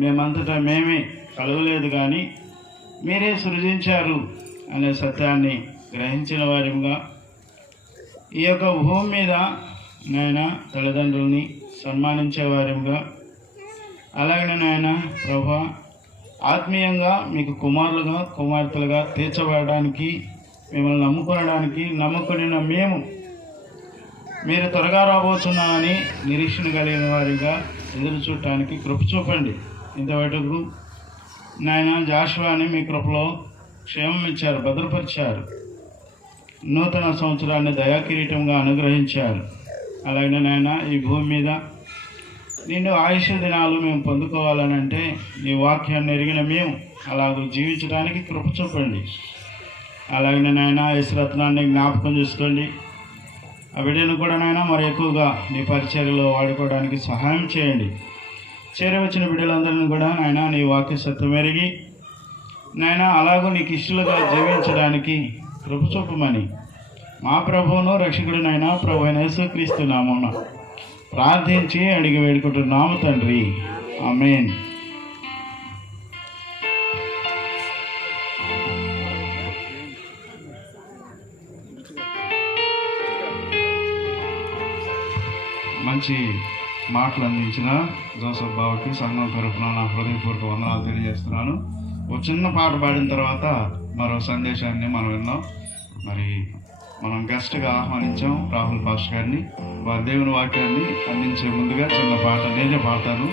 మేమంతటా మేమే కలగలేదు కానీ మీరే సృజించారు అనే సత్యాన్ని గ్రహించిన వారిగా ఈ యొక్క భూమి మీద నాయన తల్లిదండ్రుల్ని సన్మానించే వారిగా, అలాగనే నాయన ప్రభా ఆత్మీయంగా మీకు కుమారులుగా కుమార్తెలుగా తీర్చబడడానికి, మిమ్మల్ని నమ్ముకున్న మేము మీరు త్వరగా రాబోతున్నామని నిరీక్షణ కలిగిన వారిగా ఎదురు చూడటానికి కృప చూపండి. ఇంతవరకు నాయన జాషువాని మీ కృపలో క్షేమం ఇచ్చారు, భద్రపరిచారు. నూతన సంవత్సరాన్ని దయాకిరీటంగా అనుగ్రహించారు. అలాగే నాయన ఈ భూమి మీద నిండు ఆయుష్ దినాలు మేము పొందుకోవాలనంటే నీ వాక్యాన్ని ఎరిగిన మేము అలాగూ జీవించడానికి కృప చూపండి. అలాగే నాయన యేసురత్నాన్ని జ్ఞాపకం చేసుకోండి. ఆ బిడ్డను కూడా నాయన మరి ఎక్కువగా నీ పరిచర్యలో వాడుకోవడానికి సహాయం చేయండి. చేరవచ్చిన బిడ్డలందరినీ కూడా నాయన నీ వాక్య సత్యం ఎరిగి నాయన అలాగూ నీకు ఇష్టలుగా జీవించడానికి కృప చూపమని మా ప్రభువును రక్షకుడినైనా ప్రభు అయిన యేసుక్రీస్తు నామమున ప్రార్థించి అడిగి వేడుకుంటున్నాము తండ్రి, ఆమేన్. మంచి మాటలు అందించిన జోసఫ్ బాబుకి సంఘం తరఫున నా హృదయపూర్వక వందనాలు తెలియజేస్తున్నాను. ఒక చిన్న పాట పాడిన తర్వాత మరో సందేశాన్ని మనం విన్నాం. మరి మనం గెస్ట్గా ఆహ్వానించాం రాహుల్ పాస్టర్ గారిని. వారి దేవుని వాక్యాన్ని అందించే ముందుగా చిన్న పాట నేనే పాడతాను.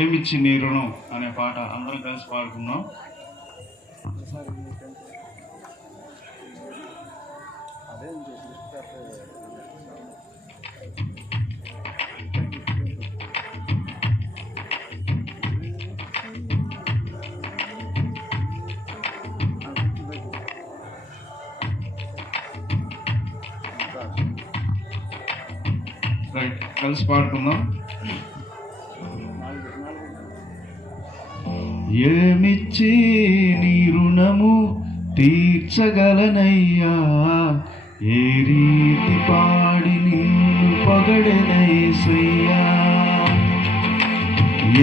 ఏమిచ్చి నీ రుణం అనే పాట అందరం కలిసి పాడుకున్నాం. రైట్, కలిసి పాడుకుందాం. ఏమిచ్చి నీ రుణము తీర్చగలనయ్యా, ఏ రీతి పాడి నిన్ను పొగడెనయ్యా.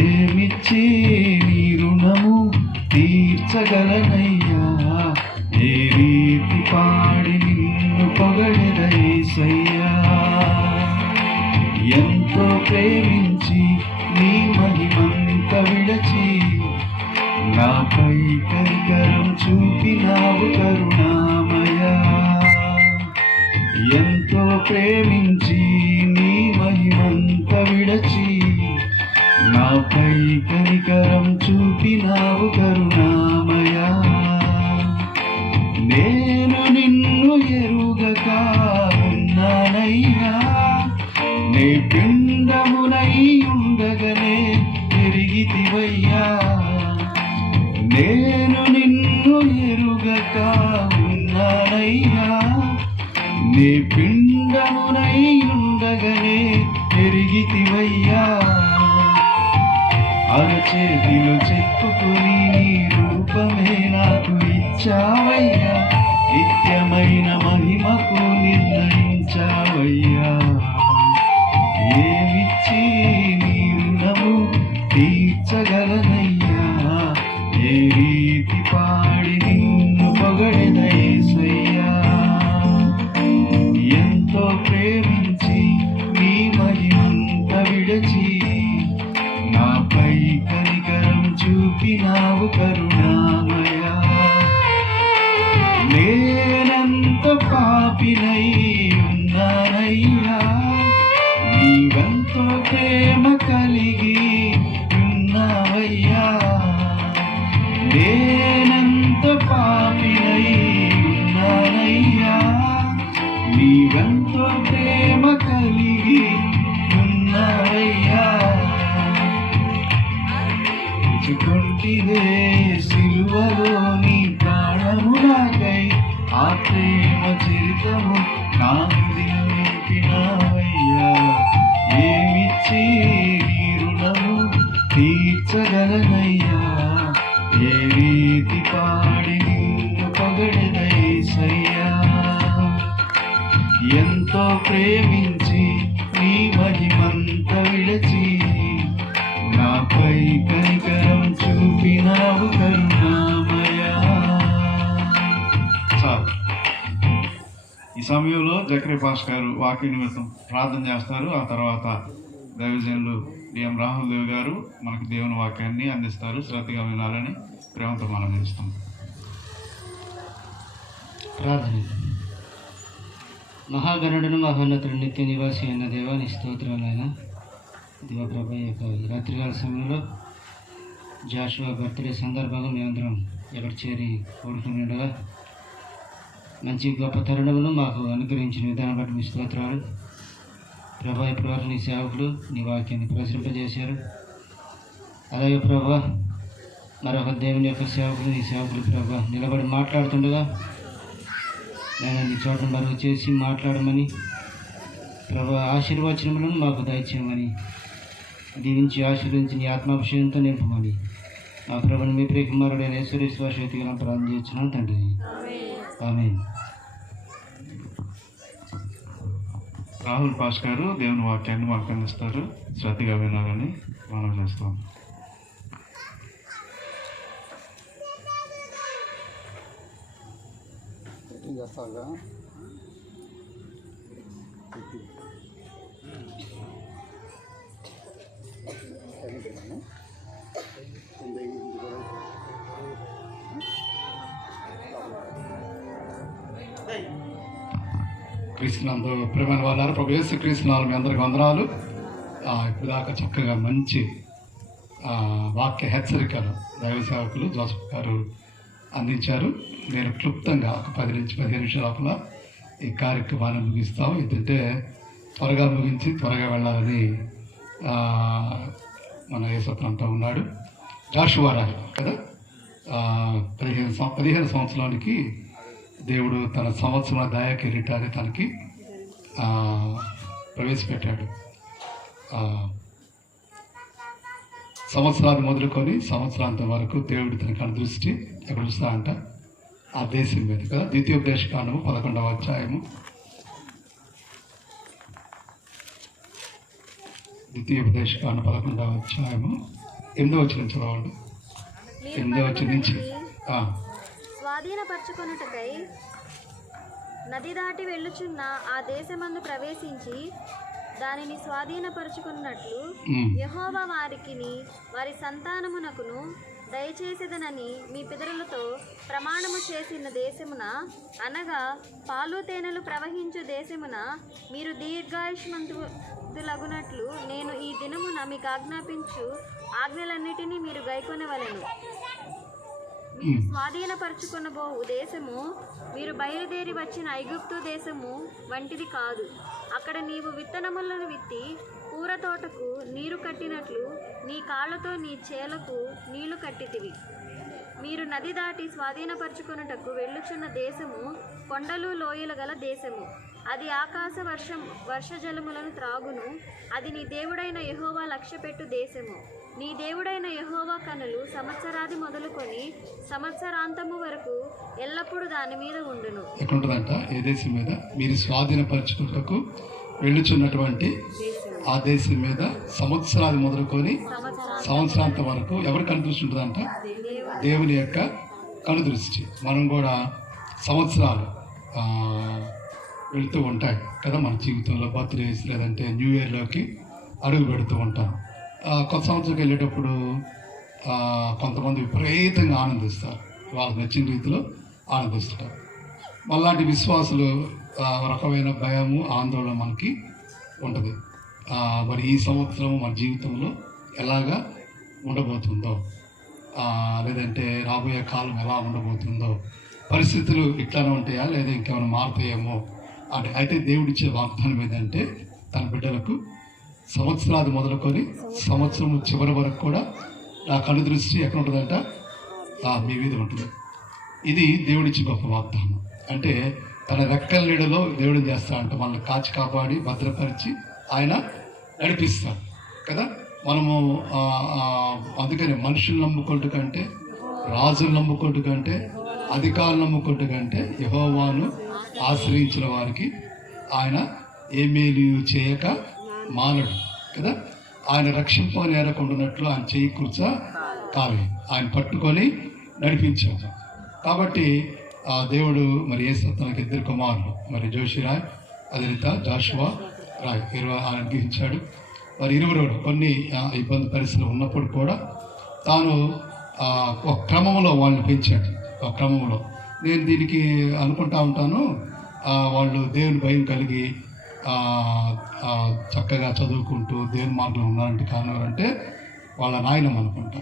ఏమిచ్చి నీ రుణము తీర్చగలనయ్యా, ఏ రీతి పాడి నిన్ను పొగడెనయ్యా. ఎంతో ప్రేమించి నీ మహిమంత విడచి నాపై కనికరం చూపినావు కరుణామయా. ఎంతో ప్రేమించి నీ మహిమంత విడచి నాపై కనికరం చూపినావు కరుణామయా. నేను నిన్ను ఎరుగక ఉన్నానయ్యా, నీ పిండమునై ఉండగనే తిరిగితివయ్యా. నేను నిన్ను ఎరుగక ఉన్నానయ్యా, నీ పిండమునై ఉండగనే ఎరిగితివయ్యా. అరచేతిలో చెప్పుకుని నీ రూపమే నాకు ఇచ్చావయ్యా, నిత్యమైన మహిమకు నిర్ణయించావయ్యా. ఏమిచ్చి నీ రుణము తీర్చగలనయ్యా, ఏ రీతి పాడి నిన్ను పొగడెద యేసయ్యా. ఎంతో ప్రేమించి నీ మహిమంత విడచి నాపై కనికరం చూపినావు కరుణామయా. నేనంత పాపినై ఉన్నానయ్యా, నీవెంతో ప్రేమ కలిగి ఉన్నావయ్యా. నేనంత పాపినై ఉన్నానయ్యా, నీవెంతో ప్రేమ కలిగి ఉన్నావయ్యా. ఇచ్చుకొంటివే సిలువలో నీ ప్రాణము నాకై, ఆ ప్రేమ చరితము నా హృదయం నింపినావయ్యా. ఏమిచ్చి నీ రుణము తీర్చగలనయ్యా, ఏ రీతి పాడి నిన్ను పొగడెద యేసయ్యా. ఎంతో ప్రేమించి నీ మహిమంత విడచి నాపై కనికరం చూపినావు కరుణామయా. చాలు. ఈ సమయంలో జకరి పాస్ గారు వాక్య నిమిత్తం ప్రార్థన చేస్తారు. ఆ తర్వాత దైవజనులు డిఎం రాహుల్ దేవ్ గారు మనకు దేవుని వాక్యాన్ని అందిస్తారు. శ్రద్ధగా వినాలని ప్రేమతో మనం చేస్తాం. ప్రార్థన. మహాగణుడును మహోన్నతుడు నిత్య నివాసి అయిన దేవాని స్తోత్రాలైన దివప్రభ యొక్క ఈ రాత్రికాల సమయంలో జాషువా బర్త్డే సందర్భంగా మేమందరం ఇక్కడ చేరి కూడుకుని ఉండగా మంచి గొప్ప తరుణమును మాకు అనుగ్రహించిన విధానం బట్టి మీ స్తోత్రాలు ప్రభా. ఇప్పటివరకు నీ సేవకులు నీ వాక్యాన్ని ప్రసరింపజేశారు. అలాగే ప్రభా మరొక దేవుని యొక్క సేవకులు నీ సేవకులు ప్రభా నిలబడి మాట్లాడుతుండగా నేను నీ చోట మరుగు చేసి మాట్లాడమని ప్రభా ఆశీర్వచనములను మాకు దయచేయమని దీవించి ఆశీర్వించి నీ ఆత్మాభిషేకంతో నింపమని మా ప్రభుని మీ ప్రియకుమారుడైన యేసుక్రీస్తు శక్తిగా ప్రార్థన చేస్తున్నాను తండ్రి. ఆమేన్. రాహుల్ పాస్ గారు దేవుని వాక్యాన్ని మాకు అందిస్తారు. శ్రద్ధగా వినాలని మనం చేస్తాం. క్రీస్తునందు ప్రేమైన వాళ్ళారు ప్రభు యేసు క్రీస్తునాలు మీ అందరికి వందనాలు. ఇప్పుడు దాకా చక్కగా మంచి వాక్య హెచ్చరికలు దైవ సేవకులు జోసఫ్ గారు అందించారు. నేను క్లుప్తంగా ఒక 10 నుంచి 15 నిమిషాల లోపల ఈ కార్యక్రమాన్ని ముగిస్తాం. ఎందుకంటే త్వరగా ముగించి త్వరగా వెళ్ళాలని మన యేసత్వం అంటూ ఉన్నాడు. జాషువా రాజు కదా 15 సంవత్సరానికి దేవుడు తన సంవత్సరం దయా కిరీటాన్ని తనకి ప్రవేశపెట్టాడు. సంవత్సరాలు మొదలుకొని సంవత్సరాంతం వరకు దేవుడు తన కను దృష్టి ఎక్కడ చూస్తా అంట ఆ దేశం మీద కదా. ద్వితీయోపదేశకాండము 11వ అధ్యాయము. ద్వితీయోపదేశకాండం 11వ అధ్యాయము 8వ వచనం చదవండి. 8వ వచనం నుంచి స్వాధీనపరచుకొనుటకై నది దాటి వెళ్ళుచున్న ఆ దేశమందు ప్రవేశించి దానిని స్వాధీనపరచుకున్నట్లు యెహోవా వారికిని వారి సంతానమునకును దయచేసేదనని మీ పితరులతో ప్రమాణము చేసిన దేశమున, అనగా పాలు తేనెలు ప్రవహించు దేశమున మీరు దీర్ఘాయుష్మంతులగునట్లు నేను ఈ దినమున మీకు ఆజ్ఞాపించు ఆజ్ఞలన్నిటినీ మీరు గైకొనవలెను. మీరు స్వాధీనపరచుకొనబోవు దేశము మీరు బయలుదేరి వచ్చిన ఐగుప్తు దేశము వంటిది కాదు. అక్కడ నీవు విత్తనములను విత్తి పూర తోటకు నీరు కట్టినట్లు నీ కాళ్ళతో నీ చేలకు నీళ్లు కట్టితివి. మీరు నది దాటి స్వాధీనపరచుకొనుటకు వెళ్ళుచున్న దేశము కొండలు లోయలు గల దేశము. అది ఆకాశ వర్షజలములను త్రాగును. అది నీ దేవుడైన యెహోవా లక్ష్యపెట్టు దేశము. నీ దేవుడైన యెహోవా కనులు సంవత్సరాది మొదలుకొని సంవత్సరాంతము వరకు ఎల్లప్పుడూ దాని మీద ఉండును. ఎక్కడుంటుందంట? ఏ దేశం మీద? మీరు స్వాధీనపరచుటకు వెళ్ళుచున్నటువంటి ఆ దేశం మీద సంవత్సరాది మొదలుకొని సంవత్సరాంతం వరకు ఎవరు కనుదృష్టి ఉంటుందంట? దేవుని యొక్క కనుదృష్టి. మనం కూడా సంవత్సరాలు వెళుతూ ఉంటాయి కదా మన జీవితంలో. బర్త్డేస్ లేదంటే న్యూ ఇయర్లోకి అడుగు పెడుతూ ఉంటాం. కొత్త సంవత్సరంకి వెళ్ళేటప్పుడు కొంతమంది విపరీతంగా ఆనందిస్తారు, వాళ్ళకి నచ్చిన రీతిలో ఆనందిస్తారు. మళ్ళాంటి విశ్వాసులు రకమైన భయము ఆందోళన మనకి ఉంటుంది. మరి ఈ సంవత్సరం మన జీవితంలో ఎలాగా ఉండబోతుందో, లేదంటే రాబోయే కాలం ఎలా ఉండబోతుందో, పరిస్థితులు ఇట్లానే ఉంటాయా లేదా ఇంకేమైనా మారుతాయేమో అంటే. అయితే దేవుడిచ్చే వాగ్దానం ఏంటంటే తన బిడ్డలకు సంవత్సరాది మొదలుకొని సంవత్సరం చివరి వరకు కూడా నా కనుదృష్టి ఎక్కడ ఉంటుందంట? మీ మీద ఉంటుంది. ఇది దేవుడిచ్చే గొప్ప వాగ్దానం. అంటే తన రెక్కల నీడలో దేవుడు చేస్తాడంట, మనల్ని కాచి కాపాడి భద్రపరిచి ఆయన నడిపిస్తాడు కదా. మనము అందుకని మనుషులు నమ్ముకుంటు కంటే, రాజులు నమ్ముకుంటు కంటే, అధికారులు నమ్ముకుంటు కంటే యెహోవాను ఆశ్రయించిన వారికి ఆయన ఏ మేలు చేయక మానడు కదా. ఆయన రక్షింపనేరకుండానట్లు ఆయన చేయి కూర్చ కావి ఆయన పట్టుకొని నడిపించాడు. కాబట్టి దేవుడు మరి యేసు తనకి 2 కుమారులు, మరి జోషిరాయ్ అదే జాషువా రాయ్ అనుగ్రహించాడు. మరి 20 కొన్ని ఇబ్బంది పరిస్థితులు ఉన్నప్పుడు కూడా తాను ఒక క్రమంలో వాళ్ళని పెంచాడు. ఒక క్రమంలో నేను దీనికి అనుకుంటా ఉంటాను, వాళ్ళు దేవుని భయం కలిగి చక్కగా చదువుకుంటూ దేవుని మార్గంలో ఉన్నారంటే కానివారంటే వాళ్ళ నాయనం అనుకుంటా.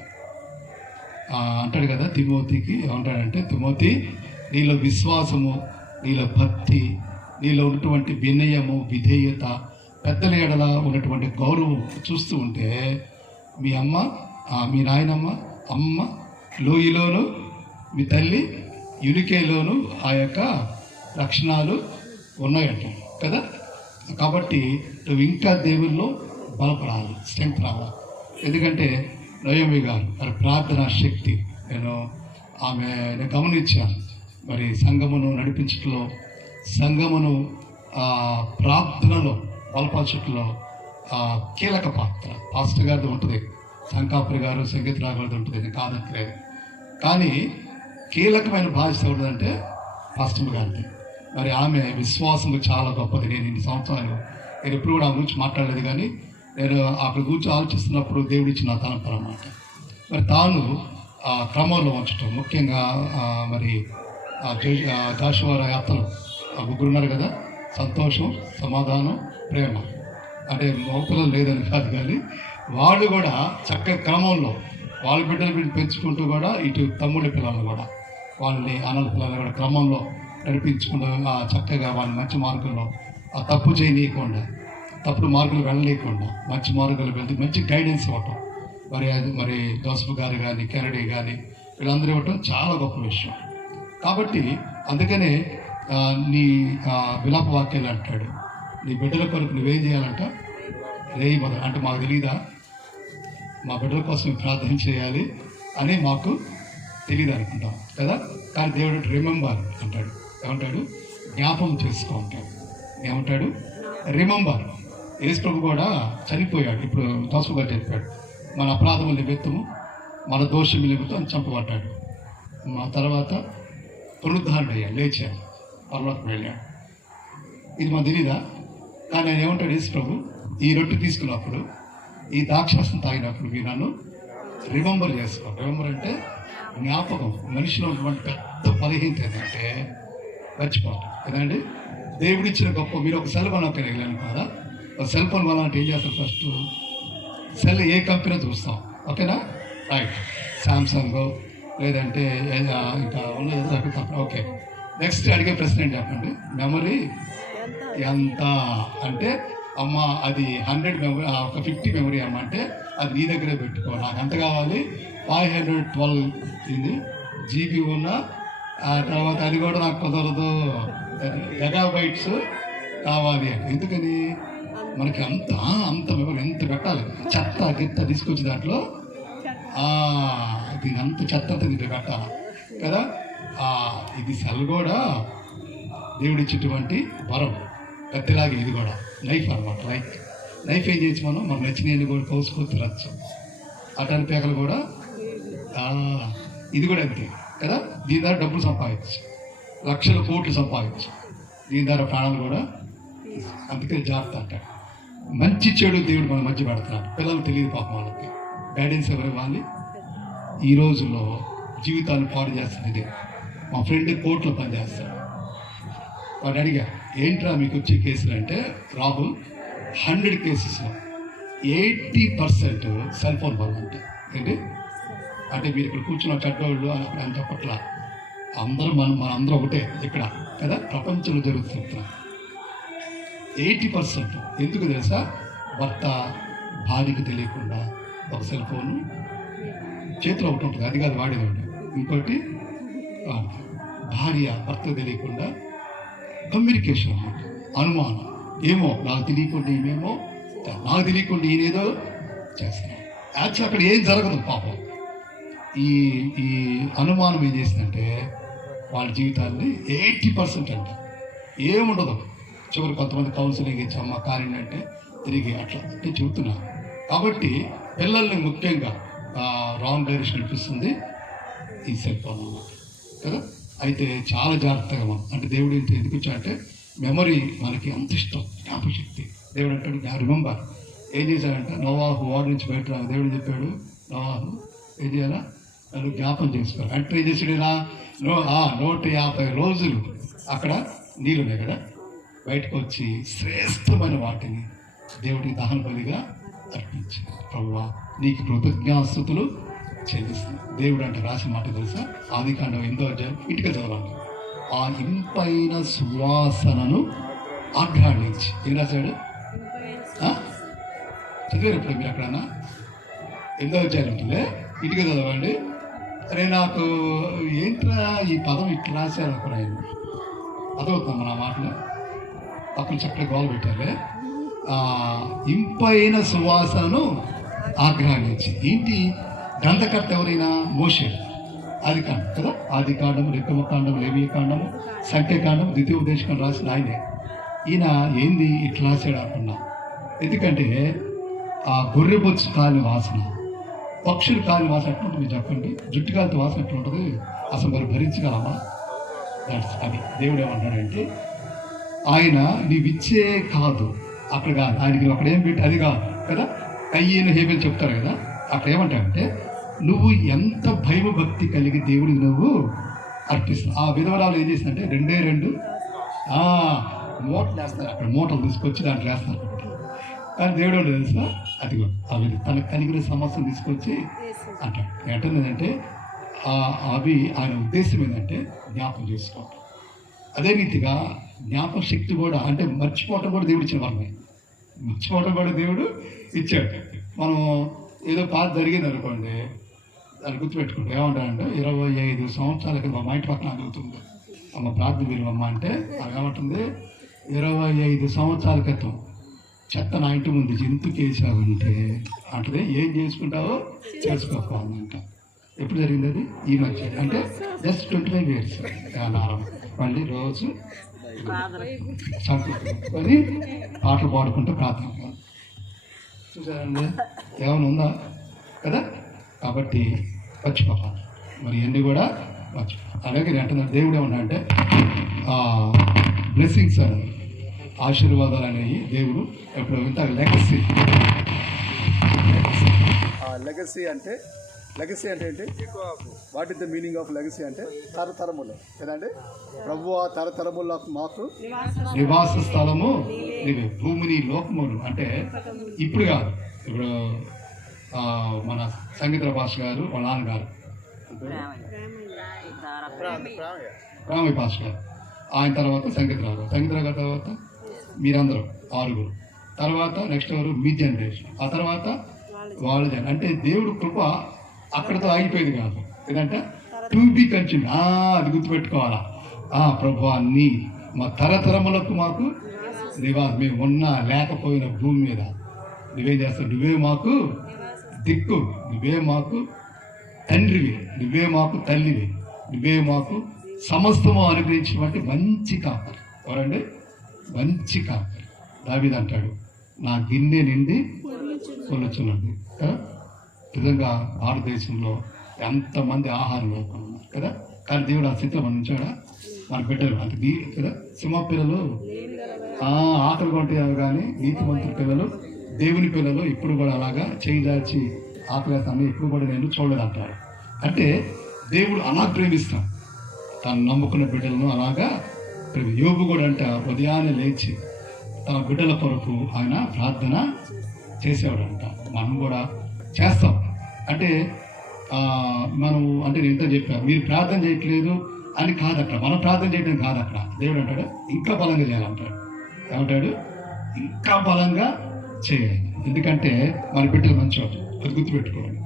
అంటాడు కదా తిమోతికి, ఏమంటాడంటే, తిమోతి నీలో విశ్వాసము, నీలో భక్తి, నీలో ఉన్నటువంటి వినయము, విధేయత, పెద్దల ఎడల ఉన్నటువంటి గౌరవం చూస్తూ ఉంటే మీ అమ్మ, మీ నాయనమ్మ, అమ్మ లోయలోను, మీ తల్లి యునికేలోను ఆ యొక్క లక్షణాలు ఉన్నాయంట కదా. కాబట్టి నువ్వు ఇంకా దేవుల్లో బలపడాలి, స్ట్రెంగ్త్ రావాలి. ఎందుకంటే నయోమి గారు మరి ప్రార్థనా శక్తి నేను గమనించాను. మరి సంఘమును నడిపించట్లో, సంఘమును ప్రార్థనలో బలపరచట్లో కీలక పాత్ర పాస్టర్ గారిది ఉంటుంది, శంకాపురి గారు సంగీత రాగారిది ఉంటుంది, నేను కాదంటలేదు. కానీ కీలకమైన బాధ్యత ఎవరిదంటే పాస్టర్ గారిది. మరి ఆమె విశ్వాసము చాలా గొప్పది. నేను ఇన్ని సంవత్సరాలు నేను ఎప్పుడు కూడా ఆ గురించి మాట్లాడలేదు, కానీ నేను అక్కడ గురించి ఆలోచిస్తున్నప్పుడు దేవుడు ఇచ్చిన తలంపు అన్నమాట. మరి తాను క్రమంలో ఉంచటం, ముఖ్యంగా మరి జాషువా యాత్రలు 3 ఉన్నారు కదా, సంతోషం, సమాధానం, ప్రేమ. అంటే మగపిల్లలు లేదని కాదు, కానీ వాళ్ళు కూడా చక్కగా క్రమంలో వాళ్ళ బిడ్డలు పెంచుకుంటూ కూడా ఇటు తమ్ముళ్ళ పిల్లలను కూడా వాళ్ళని అన్నల పిల్లలు కూడా క్రమంలో నడిపించుకుంటూ చక్కగా వాళ్ళ మంచి మార్గంలో తప్పు చేయనీయకుండా, తప్పుడు మార్గంలో వెళ్ళలేకుండా మంచి మార్గంలో వెళ్తే మంచి గైడెన్స్ ఇవ్వటం. మరి జోసఫ్ గారు కానీ కెనడీ కానీ వీళ్ళందరూ ఇవ్వటం చాలా గొప్ప విషయం. కాబట్టి అందుకనే నీ విలాప వాక్యాలు అంటాడు, నీ బిడ్డల కొరకు నువ్వేం చేయాలంట? రేయి మొదలు. అంటే మాకు తెలియదా మా బిడ్డల కోసం ప్రార్థన చేయాలి అని మాకు తెలియదు అనుకుంటాం కదా. కానీ దేవుడు రిమెంబర్ అంటాడు. ఏమంటాడు? జ్ఞాపం చేసుకో అంటాడు. ఏమంటాడు? రిమెంబర్. యేసు ప్రభు కూడా చనిపోయాడు. ఇప్పుడు జోసఫ్ గారు చెప్పాడు, మన అపరాధముల నిమిత్తము, మన దోషం నిమిత్తం అని చంపబడ్డాడు. మా తర్వాత పునరుద్ధరణ అయ్యాడు, లేచాడు, పరలోకం వెళ్ళాడు. ఇది మాకు తెలీదా? కానీ ఆయన ఏమంటాడు యేసు ప్రభు, ఈ రొట్టె తీసుకున్నప్పుడు, ఈ ద్రాక్షారసం తాగినప్పుడు మీరు నన్ను రిమెంబర్ చేసుకో. రిమెంబర్ అంటే జ్ఞాపకం. మనిషిలో ఉన్నటువంటి పెద్ద బలహీనత ఏంటంటే మర్చిపోవటం. ఏదండి దేవుడిచ్చిన గొప్ప. మీరు ఒక సెల్ ఫోన్ ఒక్కరికి వెళ్ళాను కదా, ఒక సెల్ ఫోన్ కొనాలంటే ఏం చేస్తారు? ఫస్ట్ సెల్ ఏ కంపెనీ చూస్తాం, ఓకేనా? రైట్, శాంసంగ్ లేదంటే ఇంకా ఉన్నది. ఓకే, నెక్స్ట్ అడిగే ప్రశ్న ఏంటి చెప్పండి? మెమరీ ఎంత అంటే అమ్మ అది 100 మెమరీ, ఒక 50 మెమరీ అమ్మ అంటే అది నీ దగ్గరే పెట్టుకో, నాకు ఎంత కావాలి 512 ఇది జీబీ ఉన్న, ఆ తర్వాత అది కూడా నాకు కుదరదు, మెగాబైట్స్ కావాలి అని. ఎందుకని మనకి అంత మెమరీ ఎంత పెట్టాలి, చెత్త గిత్త తీసుకొచ్చి దాంట్లో దీని అంత చెత్త దీంట్లో పెట్టాలి కదా. ఇది సెల్ కూడా దేవుడిచ్చేటువంటి వరం, కత్తిలాగే ఇది కూడా నైఫ్ అనమాట. నైఫ్ ఏం చేయొచ్చు, మనం నచ్చినవి కూడా కోసుకొని తినచ్చు. అటాని పేకలు కూడా ఇది కూడా అంతే కదా. దీని ద్వారా డబ్బులు సంపాదించు, లక్షల కోట్లు సంపాదించు, దీని ద్వారా ప్రాణాలు కూడా. అందుకే జాగ్రత్త అంటాడు. మంచి చెడు దేవుడు మన మధ్య పెడుతున్నాడు. పిల్లలు తెలియదు పాపం, వాళ్ళకి గైడెన్స్ ఎవరు ఇవ్వాలి. ఈ రోజుల్లో జీవితాన్ని పాడు చేస్తుంది ఇదే. మా ఫ్రెండ్ కోర్టులో పనిచేస్తాడు. వాడు అడిగా, ఏంట్రా మీకు వచ్చే కేసులు అంటే, రాహుల్ 100 కేసెస్లో 80% సెల్ ఫోన్ వల్ల ఉంటాయి. ఏంటి అంటే మీరు ఇక్కడ కూర్చున్న చెడ్డోళ్ళు అని చెప్పట్లా, అందరూ మన అందరూ ఒకటే ఇక్కడ కదా, ప్రపంచంలో జరుగుతున్నా 80%. ఎందుకు తెలుసా? భర్త భార్యకి తెలియకుండా ఒక సెల్ ఫోన్ చేతిలో ఒకటి ఉంటుంది, అది కాదు వాడేది. ఇంకోటి భార్య భర్త తెలియకుండా కమ్యూనికేషన్ అన్నమాట, అనుమానం. ఏమో నాకు తెలియకుండా ఈమెమో, నాకు తెలియకుండా ఈయనేదో చేస్తున్నాం. యాక్చువల్ అక్కడ ఏం జరగదు పాపం. ఈ అనుమానం ఏం చేసిందంటే వాళ్ళ జీవితాన్ని 80% అంట ఏముండదు. చివరి కొంతమంది కౌన్సిలింగ్ ఇచ్చి అమ్మ కానిందంటే తిరిగి అట్లా అంటే చెబుతున్నా. కాబట్టి పిల్లల్ని ముఖ్యంగా రాంగ్ డైరెక్షన్ అనిపిస్తుంది ఈ సెల్ ఫోన్ అన్నమాట కదా. అయితే చాలా జాగ్రత్తగా మనం, అంటే దేవుడు ఏంటి ఎందుకు వచ్చాడంటే మెమరీ మనకి అంత ఇష్టం, జ్ఞాపకశక్తి. దేవుడు అంటాడు రిమెంబర్. ఏం చేశాడంటే నోవాహు వాడి నుంచి బయట రా, దేవుడు చెప్పాడు నోవాహు ఏం చేయాలా, నన్ను జ్ఞాపం చేసుకోవాలి. అంటే ఏం చేసాడు ఇలా 150 రోజులు అక్కడ నీళ్ళు ఉన్నాయి కదా, బయటకు వచ్చి శ్రేష్టమైన వాటిని దేవుడికి దహన బలిగా అర్పించాడు. ప్రభువా నీకు కృతజ్ఞాస్తుతులు చెల్లిస్తుంది. దేవుడు అంటే రాసిన మాట తెలుసా? ఆదికాండం 8వ అధ్యాయం ఇంటికి చదవాలి. ఆ ఇంపైన సువాసనను ఆఘ్రాణించి ఏం రాశాడు? చదివారు ఇప్పుడు మీరు ఎక్కడన్నా? 8వ అధ్యాయం ఉంటుంది, ఇంటికి చదవండి. అరే నాకు ఏంట్రా ఈ పదం ఇట్లా రాశారు అక్కడ, ఆయన అదవుతాం మన మాటలు పక్కన చక్కగా గోలు పెట్టాలి. ఇంపైన సువాసనను ఆగ్రహించి. ఏంటి గ్రంథకర్త ఎవరైనా? మోషే. ఆదికాండం కదా, ఆదికాండం, రిక్కమకాండం, లేవియకాండము, సంఖ్యాకాండం, ద్వితీయోపదేశకాండం రాసిన ఆయనే. ఈయన ఏంది ఇట్లా రాశాడు అనుకున్నా. ఎందుకంటే ఆ గొర్రెబొచ్చు కాలి వాసన, పక్షులు కాలి వాసన ఎట్లుంటుంది మీరు చెప్పండి? జుట్టు కాలితో వాసన ఎట్లుంటుంది అసలు మరి భరించగలమా? అది దేవుడు ఏమంటాడంటే ఆయన నీవిచ్చే కాదు, అక్కడ కాదు ఆయనకి అక్కడ ఏం పెట్టి అది కాదు కదా. కయ్యేను హేబెలు చెప్తారు కదా, అక్కడ ఏమంటాడంటే నువ్వు ఎంత భయం భక్తి కలిగి దేవుడికి నువ్వు అర్పిస్తున్నావు. ఆ విధవరాలు ఏం చేసిందంటే 2 మూటలు వేస్తారు, అక్కడ మూటలు తీసుకొచ్చి దాంట్లో వేస్తారు. కానీ దేవుడు తెలుసా, అదిగో అవి తనకు కలిగిన సమస్యను తీసుకొచ్చి అంటాడు. ఏంటంటే అవి ఆయన ఉద్దేశం ఏంటంటే జ్ఞాపకం చేసుకోవటం. అదే రీతిగా జ్ఞాపక శక్తి కూడా, అంటే మర్చిపోవటం కూడా దేవుడు ఇచ్చిన వరమే. మర్చిపోవటం కూడా దేవుడు ఇచ్చాడు. మనం ఏదో పాత జరిగింది అనుకోండి, దాన్ని గుర్తుపెట్టుకుంటే ఏమంటారంటే 25 సంవత్సరాల క్రితం మా ఇంటి పక్కన అడుగుతుంది అమ్మ ప్రార్థన మీరు అమ్మ అంటే అది ఏమంటుంది, 25 సంవత్సరాల క్రితం చెత్త నా ఇంటి ముందు జంతుకు వేసావంటే అంటే ఏం చేసుకుంటావో చేసుకోవాలంట. ఎప్పుడు జరిగింది అది? ఈ మధ్య, అంటే జస్ట్ 25 years మళ్ళీ రోజు సంకల్పించుకొని పాటలు పాడుకుంటూ ప్రార్థన చూసారండి. ఏమైనా ఉందా కదా? కాబట్టి మర్చిపోవాలి మరి ఇవన్నీ కూడా మర్చిపోవాలి. అలాగే అంటున్నారు దేవుడు ఏమన్నా అంటే బ్లెస్సింగ్స్ అని, ఆశీర్వాదాలు అనేవి దేవుడు ఎప్పుడు ఇంత లెగసీ. లెగసీ అంటే ఏంటి? What is the meaning of legacy అంటే తరతరములు ఏదండి ప్రభు, ఆ తరతరములు మాకు నివాస స్థలము నీవే, భూమిని లోకములు. అంటే ఇప్పుడు కాదు, ఇప్పుడు మన సంగీత భాష గారు వాళ్ళ నాన్నగారు రామయ్య భాష గారు, ఆయన తర్వాత సంగీతరావు గారు తర్వాత మీరందరూ 6 తర్వాత నెక్స్ట్ ఎవరు మీ జనరేషన్, ఆ తర్వాత వాళ్ళ జనరేషన్. అంటే దేవుడు కృప అక్కడితో ఆగిపోయింది కాదు, ఏదంటే టు బి కంటిన్యూ. అది గుర్తుపెట్టుకోవాలా. ప్రభు నీ మా తరతరములకు మాకు నివాసం, మేము ఉన్నా లేకపోయిన భూమి మీద నువ్వేం చేస్తావు, నువ్వే మాకు దిక్కు, నువ్వే మాకు తండ్రివి, నువ్వే మాకు తల్లివి, నువ్వే మాకు సమస్తము అనుగ్రహించినటువంటి మంచి కాపరి. ఎవరండి? మంచి కాపరి. దావీదు అంటాడు, నా గిన్నె నిండి కొలుచున్నది కదా. నిజంగా భారతదేశంలో ఎంతమంది ఆహారం లోపం ఉన్నారు కదా, కానీ దేవుడు ఆ స్థితిలో మనం ఉంచాడా? మన బిడ్డలు అంటే కదా, సింహ పిల్లలు ఆకలి కొంటారు, కానీ నీతిమంతుల పిల్లలు, దేవుని పిల్లలు ఇప్పుడు కూడా అలాగా చేయి దాచి ఆకలేస్తాను ఇప్పుడు కూడా నేను చూడలేదంటారు. అంటే దేవుడు అలా ప్రేమిస్తాం తను నమ్ముకున్న బిడ్డలను అలాగా. యోబు కూడా అంట ఉదయాన్నే లేచి తన బిడ్డల కొరకు ఆయన ప్రార్థన చేసేవాడంట. మనం కూడా చేస్తాం. అంటే మనం అంటే నేను ఇంత చెప్పాను, మీరు ప్రార్థన చేయట్లేదు అని కాదు అక్కడ, మనం ప్రార్థన చేయడం కాదు అక్కడ. దేవుడు అంటాడు ఇంకా బలంగా చేయాలంటాడు. ఏమంటాడు? ఇంకా బలంగా చేయాలి. ఎందుకంటే మన బిడ్డలు మంచివాడు, అది గుర్తుపెట్టుకోవాలి.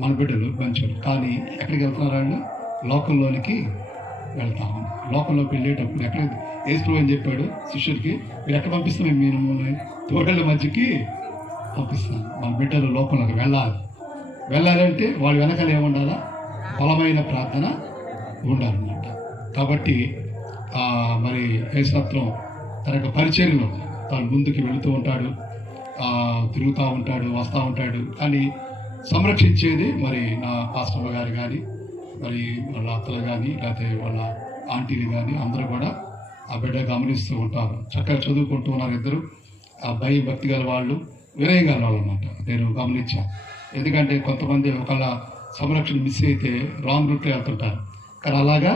మన బిడ్డలు మంచివాడు, కానీ ఎక్కడికి వెళ్తున్నారు వాళ్ళు? లోకంలోనికి వెళ్తా ఉన్నారు. లోకంలోకి వెళ్ళేటప్పుడు ఎక్కడ యేసు అని చెప్పాడు శిష్యుడికి, మీరు ఎక్కడ పంపిస్తున్నాం? మీరు తోటల మధ్యకి పంపిస్తాను. మన బిడ్డలు లోకంలోకి వెళ్ళాలంటే వాళ్ళ వెనకాల ఏముండాలా? బలమైన ప్రార్థన ఉండాలన్నమాట. కాబట్టి మరి యేసురత్నం తన యొక్క పరిచర్యలో తను ముందుకు వెళుతూ ఉంటాడు, తిరుగుతూ ఉంటాడు, వస్తూ ఉంటాడు. కానీ సంరక్షించేది మరి నా పాస్టర్ గారు కానీ, మరి వాళ్ళ అత్తలు కానీ, లేకపోతే వాళ్ళ ఆంటీలు కానీ అందరూ కూడా ఆ బిడ్డ గమనిస్తూ ఉంటారు. చక్కగా చదువుకుంటూ ఉన్నారు ఇద్దరు. ఆ భయం భక్తి గల వాళ్ళు, వినయం గల వాళ్ళు అన్నమాట. నేను గమనించాను. ఎందుకంటే కొంతమంది ఒకళ్ళ సంరక్షణ మిస్ అయితే రాంగ్ రూట్లో వెళ్తుంటారు, కానీ అలాగా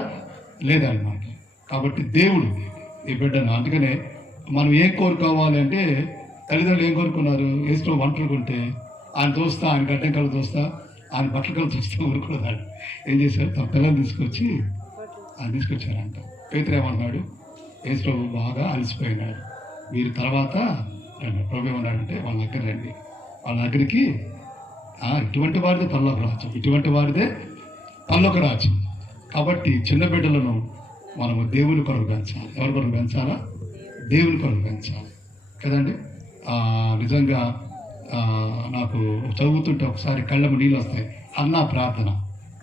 లేదన్నమాట. కాబట్టి దేవుడు ఈ బిడ్డను, అందుకనే మనం ఏం కోరుకోవాలి అంటే, తల్లిదండ్రులు ఏం కోరుకున్నారు? ఏసులో ఒంటరికుంటే ఆయన చూస్తా, ఆయన గడ్డం కళ్ళు చూస్తా, ఆయన బట్టల కళ్ళు చూస్తా ఊరుకున్నాడు. ఏం చేశారు? తన పిల్లలు తీసుకొచ్చి ఆయన తీసుకొచ్చారంట. పేతురు ఏమన్నాడు? ఏసులో బాగా అలసిపోయినాడు, మీరు తర్వాత ప్రభు ఏమన్నాడంటే వాళ్ళ దగ్గర రండి, వాళ్ళ దగ్గరికి ఇటువంటి వారిదే పరలోక రాజ్యం, ఇటువంటి వారిదే పరలోక రాజ్యం. కాబట్టి చిన్న బిడ్డలను మనము దేవుని కొరకు పెంచాలి. ఎవరి కొరకు పెంచాలా? దేవుని కొరకు పెంచాలి కదండి. నిజంగా నాకు చదువుతుంటే ఒకసారి కళ్ళము నీళ్ళు వస్తాయి. అన్నా ప్రార్థన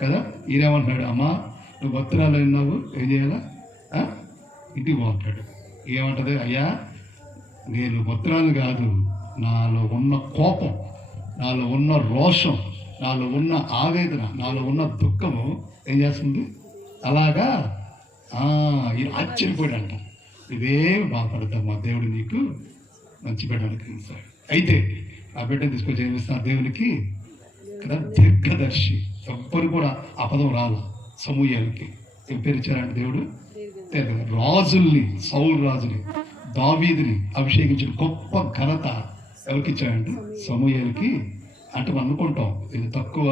కదా. ఈయనేమంటున్నాడు? అమ్మా నువ్వు భక్తురాలు అయినావు, ఏం చేయాలా? ఇంటికి పోతాడు. ఏమంటది? అయ్యా నేను భక్తురాలు కాదు, నాలో ఉన్న కోపం, నాలో ఉన్న రోషం, నాలో ఉన్న ఆవేదన, నాలో ఉన్న దుఃఖము ఏం చేస్తుంది? అలాగా ఆశ్చర్యపోయాడంట. ఇదేం బాధపడతామా, దేవుడు నీకు మంచి బిడ్డను కలిగిస్తాడు. అయితే ఆ బిడ్డను తీసుకొచ్చి ఏం చేస్తున్నా? దేవునికి కదా దీర్ఘదర్శి. ఎవ్వరు కూడా ఆ పదం రాల. సమూయేలుకి ఏం పేరు ఇచ్చారంటే దేవుడు రాజుల్ని, సౌలు రాజుని, దావీదుని అభిషేకించిన గొప్ప ఘనత ఎవరికి ఇచ్చాడంటే సమూయేలుకి. అంటే మనం అనుకుంటాం ఇది తక్కువ,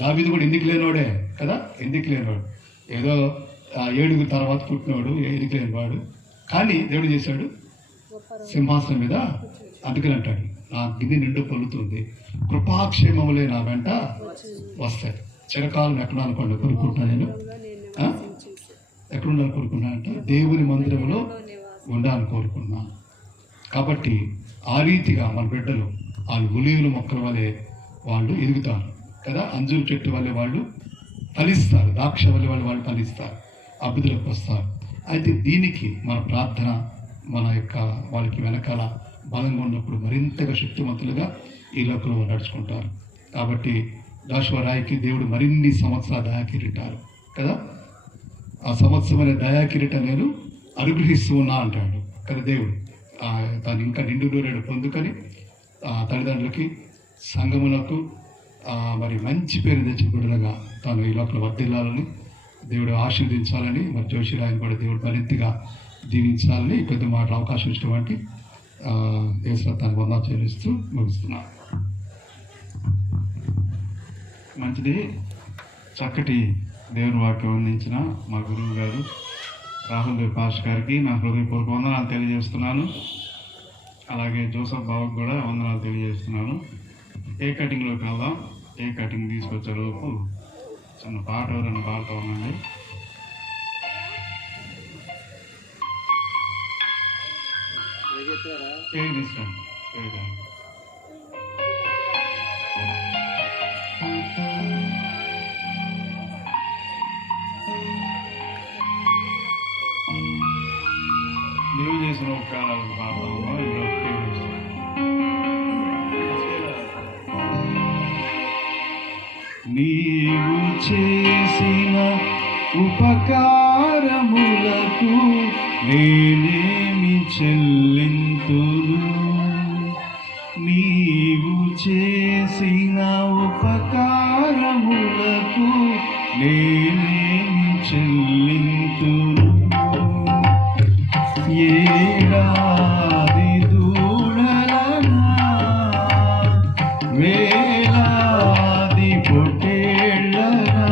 దావీదు కూడా ఎందుకు లేనివాడే కదా, ఎందుకు లేనివాడు, ఏదో 7 తర్వాత పుట్టినవాడు, ఎందుకు లేనివాడు. కానీ దేవుడు చేశాడు సింహాసనం మీద. అందుకని అంటాడు, నా గిన్నె నిండు పొల్లుతుంది, కృపాక్షేమములే నా వెంట వస్తాయి. చిరకాలం ఎక్కడ అనుకోండి కోరుకుంటున్నా నేను, ఎక్కడుండాలని కోరుకున్నాను అంటే దేవుని మందిరంలో ఉండాలని కోరుకున్నాను. కాబట్టి ఆ రీతిగా మన బిడ్డలు వాళ్ళు ఒలీవల మొక్కల వలె వాళ్ళు ఎదుగుతారు కదా, అంజూరు చెట్టు వల్లే వాళ్ళు ఫలిస్తారు, ద్రాక్ష వల్లే వాళ్ళు ఫలిస్తారు, అభివృద్ధిలోకి వస్తారు. అయితే దీనికి మన ప్రార్థన మన యొక్క వాళ్ళకి వెనకాల బలంగా ఉన్నప్పుడు మరింతగా శక్తివంతులుగా ఈ లోకంలో నడుచుకుంటారు. కాబట్టి దాశ్వరాయికి దేవుడు మరిన్ని సంవత్సరాల దయాకిరీటారు కదా, ఆ సంవత్సరమైన దయాకిరీట నేను అనుగ్రహిస్తూ ఉన్నా అంటాడు కదా దేవుడు. తాను ఇంకా నిండు నూరేడు పొందుకొని తల్లిదండ్రులకి, సంఘములకు మరి మంచి పేరు తెచ్చిన బిడ్డలుగా తాను ఈ లోపల వర్ధిల్లాలని దేవుడు ఆశీర్వదించాలని, మరి జోషిరాయని కూడా దేవుడు మరింతగా దీవించాలని ఈ పెద్ద మాట అవకాశం ఇచ్చినటువంటి యేసురత్నానికి వందనాలు చెల్లిస్తూ ముగిస్తున్నాను. మంచిది. చక్కటి దేవుని వాక్యం అందించిన మా గురువు గారు రాహుల్ పాష్ గారికి నా హృదయపూర్వక వందనాలు తెలియజేస్తున్నాను. అలాగే జోసఫ్ బాబుకి కూడా వందనాలు తెలియజేస్తున్నాను. కేక్ కటింగ్లోకి వెళ్దాం. కేక్ కటింగ్ తీసుకొచ్చే లోపు చిన్న పాట ఎవరైనా పాడుతూ ఉండండి. కేక్ తీసుకురండి. కేక్ నీవు చేసిన ఉపకారాలకు పాడతాము. ఇందులో కేక్ తీసుకురండి. నీవు చేసిన ఉపకారములకు నేనేమి చెల్లింతును? నీవు చేసిన ఉపకారములకు నేనేమి చెల్లింతును? ఏడాది దూడలనా వేలాది పొట్టేళ్ళనా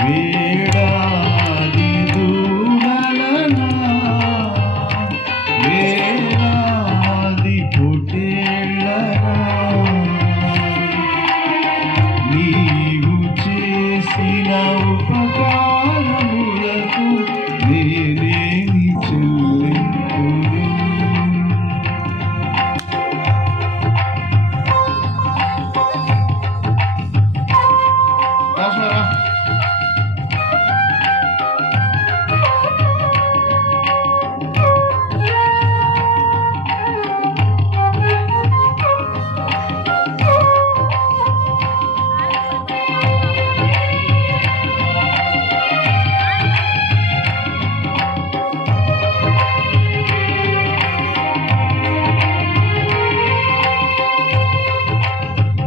వేడాది దూడలనా వేలాది పొట్టేళ్ళనా నీవు చేసిన ఉపకారములకు నేనేమి చెల్లింతును?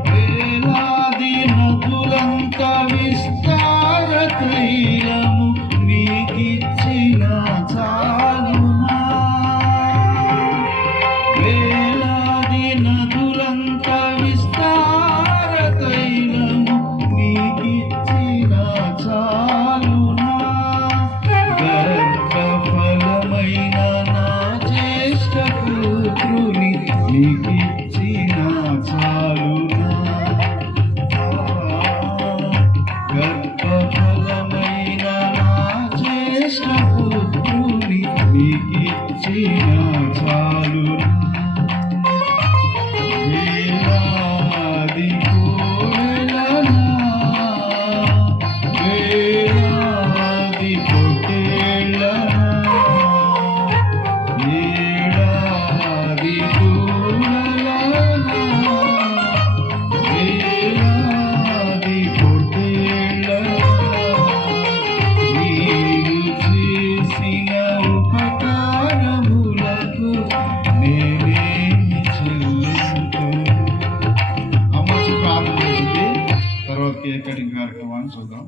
వేలాది నదులంత విస్తార తైలము నీకిచ్చిన చాలునా? వేలాది నదులంత విస్తార తైలము నీకిచ్చిన చాలునా? గర్భఫలమైన నా జ్యేష్ఠ పుత్రుని నీకిచ్చిన చాలునా? గర్భఫలమైన నా జ్యేష్ఠ పుత్రుని నీకిచ్చిన చాలునా? వేలాది కోడెలనా వేలాది పొట్టేళ్ళనా ఏడాది దూడలనా వేలాది పొట్టేళ్ళనా నీవు చేసిన ఉపకారములకు నేనేమి చెల్లింతును? అమ్మచ్చి ప్రార్థన చేసింది. తర్వాత కేక్ కటింగ్ కార్యక్రమాన్ని చూద్దాం.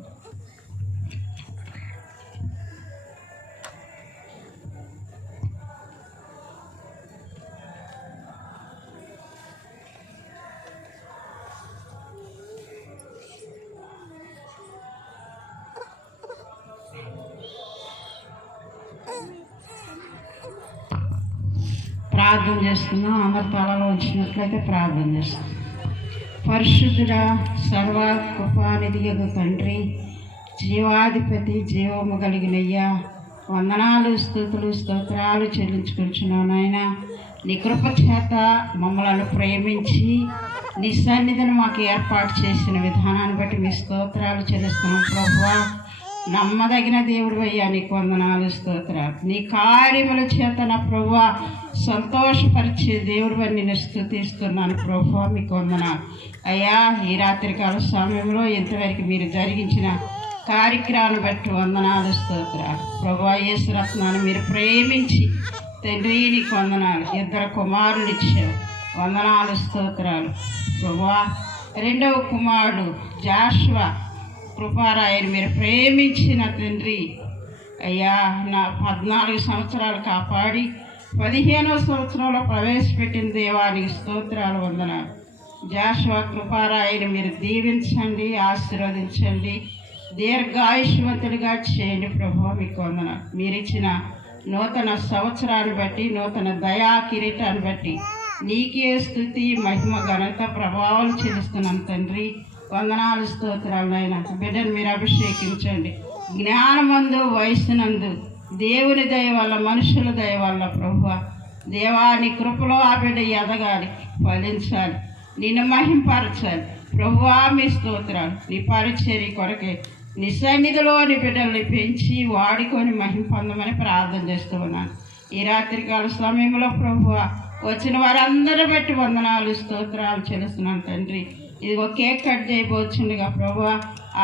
ప్రార్థన చేస్తున్నాం. అందరి తలలో వచ్చినట్లయితే ప్రార్థన చేస్తున్నాం. పరిశుద్ధుడా, సర్వ కృపానిధియగు తండ్రి, జీవాధిపతి, జీవము కలిగినయ్యా, వందనాలు, స్తుతులు, స్తోత్రాలు చెల్లించుకుంటున్నాం నాయన. నీ కృప చేత మమ్మల్ని ప్రేమించి నీ సన్నిధిని మాకు ఏర్పాటు చేసిన విధానాన్ని బట్టి మీ స్తోత్రాలు చెల్లిస్తున్నాం ప్రభువా. నమ్మదగిన దేవుడు అయ్యా, నీకు వందనాలు, స్తోత్రాలు. నీ కార్యముల చేత నా ప్రభువా సంతోషపరిచే దేవుడు అని నేను స్తుతిస్తున్నాను ప్రభువా. మీకు వందనాలు అయ్యా. ఈ రాత్రికాల సమయంలో ఇంతవరకు మీరు జరిగించిన కార్యక్రమాన్ని బట్టి వందనాలు, స్తోత్రాలు ప్రభువా. యేసు రత్నాన్ని మీరు ప్రేమించి తండ్రి నీకు వందనాలు. 2 కుమారులు ఇచ్చారు. వందనాలు, స్తోత్రాలు ప్రభువా. 2వ కుమారుడు జాషువా కృపారాయని మీరు ప్రేమించిన తండ్రి అయ్యా, నా 14 సంవత్సరాలు కాపాడి 15వ సంవత్సరంలో ప్రవేశపెట్టిన దేవానికి స్తోత్రాలు, వందనాలు. జాషువా కృపారాయని మీరు దీవించండి, ఆశీర్వదించండి, దీర్ఘాయుష్మంతుడిగా చేయండి ప్రభువా. మీకు వందనాలు. మీరిచ్చిన నూతన సంవత్సరాన్ని బట్టి నూతన దయా కిరీటాన్ని బట్టి నీకే స్తుతి మహిమ ఘనత ప్రభావాలు చెల్లిస్తున్నాను తండ్రి. వందనాలు స్తోత్రాలు నాయన. బిడ్డను మీరు అభిషేకించండి. జ్ఞానమందు వయసునందు దేవుని దయ వల్ల మనుషుల దయ వల్ల ప్రభువా దేవాని కృపలో ఆ బిడ్డ ఎదగాలి, ఫలించాలి, నిన్ను మహింపరచాలి. ప్రభువా మీ స్తోత్రాలు. నీ పరిచర్య కొరకే నీ సన్నిధిలో నీ బిడ్డల్ని పెంచి వాడుకొని మహిమ పొందమని ప్రార్థన చేస్తూ ఉన్నాను. ఈ రాత్రికాల సమయంలో ప్రభువా వచ్చిన వారందరూ బట్టి వందనాలు స్తోత్రాలు చెల్లిస్తున్నాను తండ్రి. ఇది ఒక కేక్ కట్ చేయబోతుండగా ప్రభువా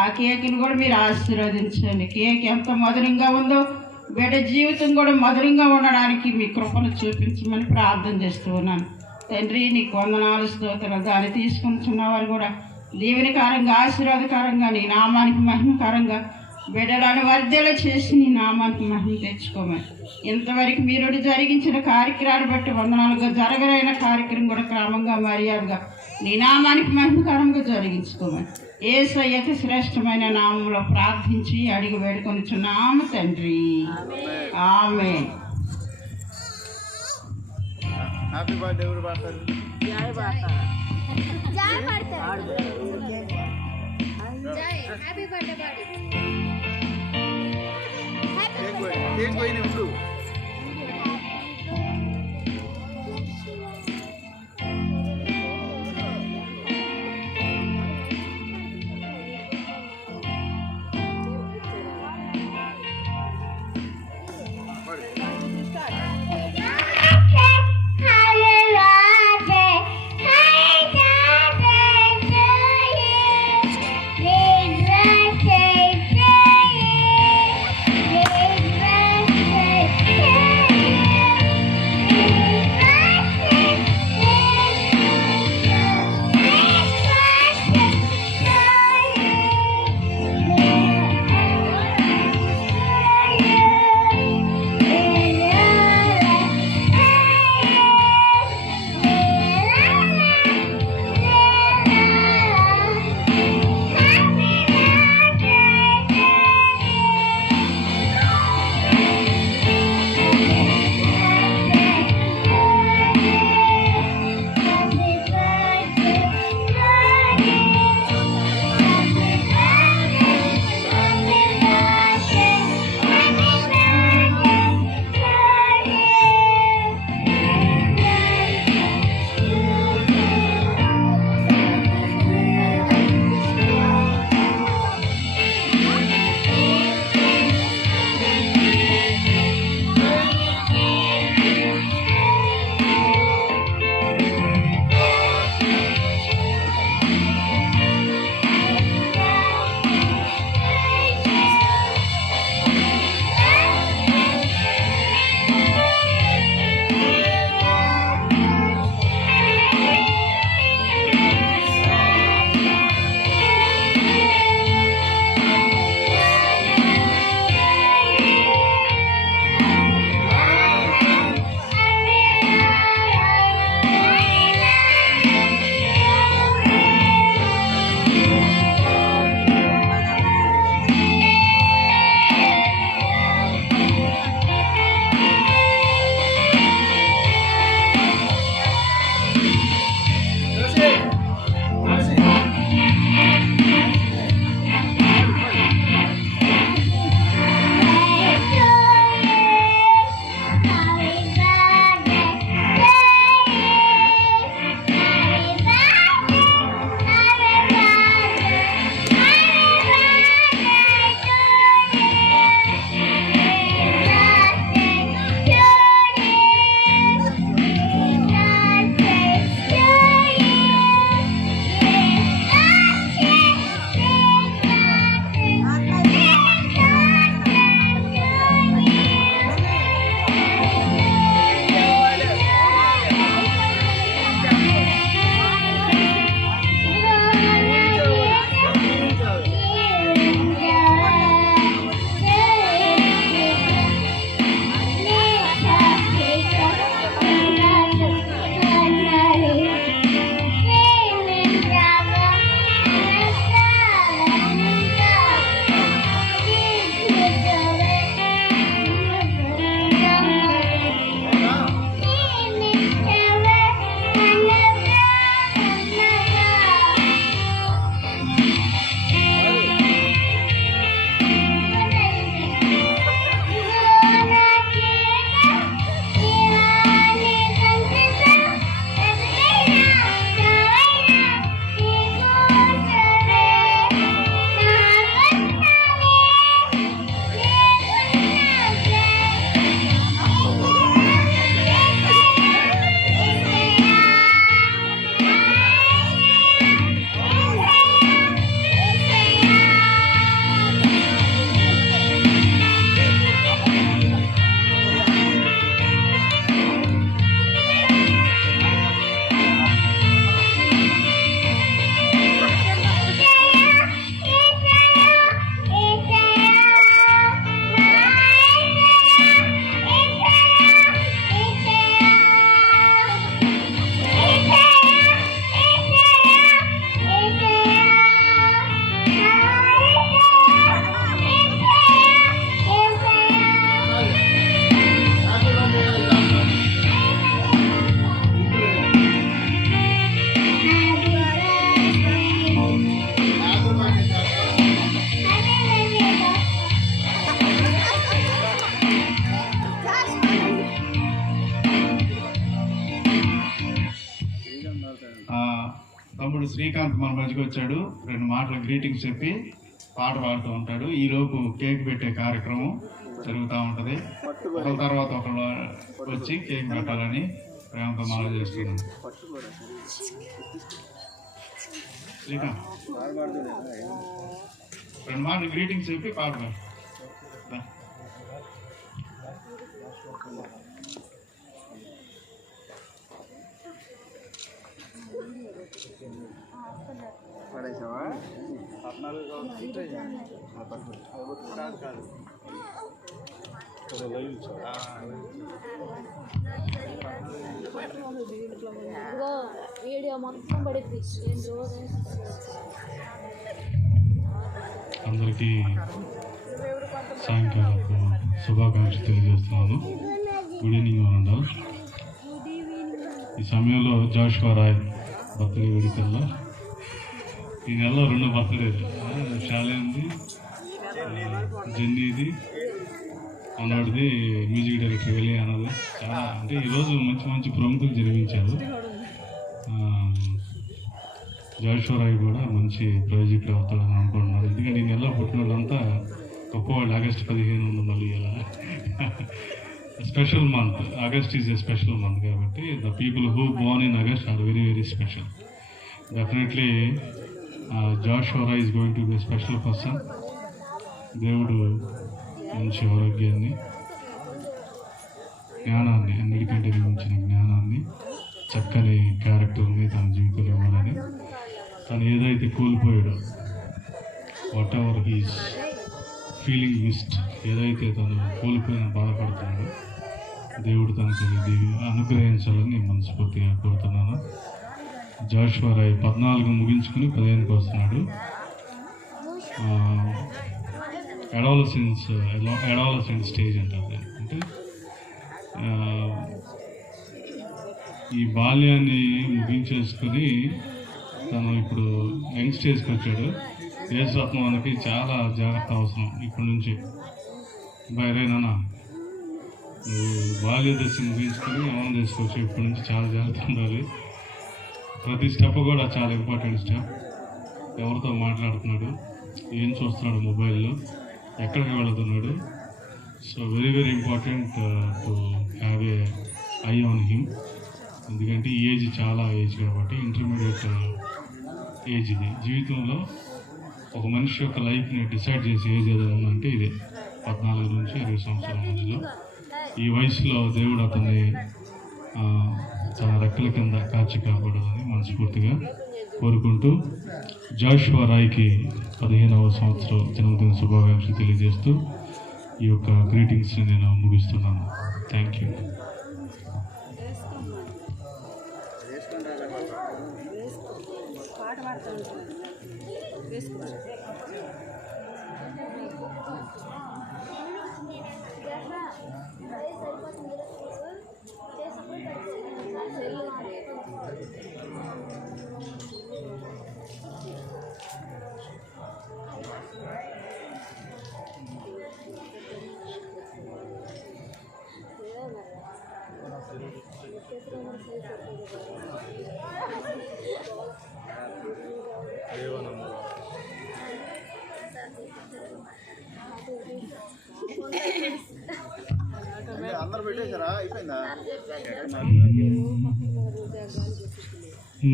ఆ కేక్ని కూడా మీరు ఆశీర్వదించండి. కేక్ ఎంత మధురంగా ఉందో బిడ్డ జీవితం కూడా మధురంగా ఉండడానికి మీ కృపను చూపించమని ప్రార్థన చేస్తూ ఉన్నాను తండ్రి. నీకు వందనాలు స్తోత్రాలు. దాన్ని తీసుకుంటున్న వారు కూడా దీవెనకారంగా ఆశీర్వాదకరంగా నీ నామానికి మహిమకరంగా బిడ్డలను వర్ధల చేసి నీ నామానికి మహిమ తెచ్చుకోమని ఇంతవరకు మీరు జరిగించిన కార్యక్రమాన్ని బట్టి వందనాలుగా జరగరైన కార్యక్రమం కూడా క్రమంగా మర్యాదగా నీ నామానికి మహిమకరంగా జరిగించుకోమని యేసయ్య అతి శ్రేష్టమైన నామంలో ప్రార్థించి అడిగి వేడుకొనిచున్నాము తండ్రి. ఆమేన్. హ్యాపీ బర్త్డే ఎవరు పాడతారు? కేక్ పోయిన ఇప్పుడు Happy birthday to you. Srikanth మన మధ్యకి వచ్చాడు. 2 మాటలు గ్రీటింగ్స్ చెప్పి పాట పాడుతూ ఉంటాడు. ఈలోపు కేక్ పెట్టే కార్యక్రమం జరుగుతూ ఉంటుంది. ఒకళ్ళ తర్వాత ఒకళ్ళు వచ్చి కేక్ పెట్టాలని ప్రేమతో మనం చేస్తున్నాం. శ్రీకాంత్ 2 మాటలు గ్రీటింగ్స్ చెప్పి పాట పాడు. వీడియో మొత్తం పడిద్ది. అందరికీ సాయంకాలపు శుభాకాంక్షలు తెలియజేస్తున్నాను. గుడ్ ఈవినింగ్ ఆనందాలు. ఈ సమయంలో జాషువా రాయ్ బర్త్డే వేడుకల్లో ఈ నెలలో 2 బర్త్డేలు, శాలేంది, జెన్నీది, అన్నోడిది, మ్యూజిక్ డైరెక్టర్ వెళ్ళి అన్నది. చాలా అంటే ఈరోజు మంచి మంచి ప్రముఖులు జన్మించారు. జాషువా రాయ్ కూడా మంచి ప్రాజెక్ట్ అవుతాడని అనుకుంటున్నాను. ఎందుకంటే ఈ నెలలో పుట్టిన వాళ్ళంతా గొప్పవాళ్ళు. ఆగస్టు 15 ఉంది మళ్ళీ ఇలా special month. August is a special month కాబట్టి the people who born in August are very very special. Definitely Joshua Roy is going to be special person. దేవుడు మంచి ఆరోగ్యాన్ని, జ్ఞానాన్ని, అన్నిటికంటే మించిన జ్ఞానాన్ని, చక్కని క్యారెక్టర్ని తన జీవితంలో ఇవ్వాలని, తను ఏదైతే కోల్పోయాడో, whatever he's feeling missed, ఏదైతే తను కోల్పోయిన బాధపడుతున్నాడో దేవుడు తనకు అనుగ్రహించాలని నేను మనస్ఫూర్తిగా కోరుతున్నాను. జాషువా రాయ్ 14 ముగించుకుని 15కి వస్తున్నాడు. అడాలసెంట్ స్టేజ్ అంటారు. అంటే ఈ బాల్యాన్ని ముగించేసుకుని తను ఇప్పుడు యంగ్ స్టేజ్కి వచ్చాడు. యేసురత్నానికి చాలా జాగ్రత్త అవసరం ఇప్పటి నుంచి. బయరైనా నువ్వు బాల్య దశ ముగించుకొని యవన చేసుకోవచ్చు. ఇప్పటి నుంచి చాలా జాగ్రత్త ఉండాలి. ప్రతి స్టెప్ కూడా చాలా ఇంపార్టెంట్ స్టెప్. ఎవరితో మాట్లాడుతున్నాడు, ఏం చూస్తున్నాడు మొబైల్లో, ఎక్కడికి వెళుతున్నాడు. So very very important to have A I on him. ఎందుకంటే ఈ ఏజ్ చాలా ఏజ్ కాబట్టి ఇంటర్మీడియట్ ఏజ్ ఇది. జీవితంలో ఒక మనిషి యొక్క లైఫ్ని డిసైడ్ చేసే ఏజ్ ఏదైనా ఉందంటే ఇదే, 14 నుంచి 20 సంవత్సరాల మధ్యలో. ఈ వయసులో దేవుడు అతన్ని తన రెక్కల కింద కాచి కాపాడాలని మనస్ఫూర్తిగా కోరుకుంటూ జాషువా రాయ్కి 15వ సంవత్సరం జన్మదిన శుభాకాంక్షలు తెలియజేస్తూ ఈ యొక్క గ్రీటింగ్స్ని నేను ముగిస్తున్నాను. Thank you.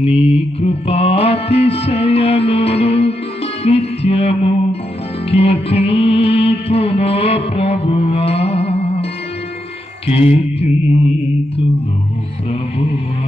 నీ కృపాతిశయమును నిత్యము కీర్తింతునో ప్రభువా, కీర్తింతునో ప్రభువా.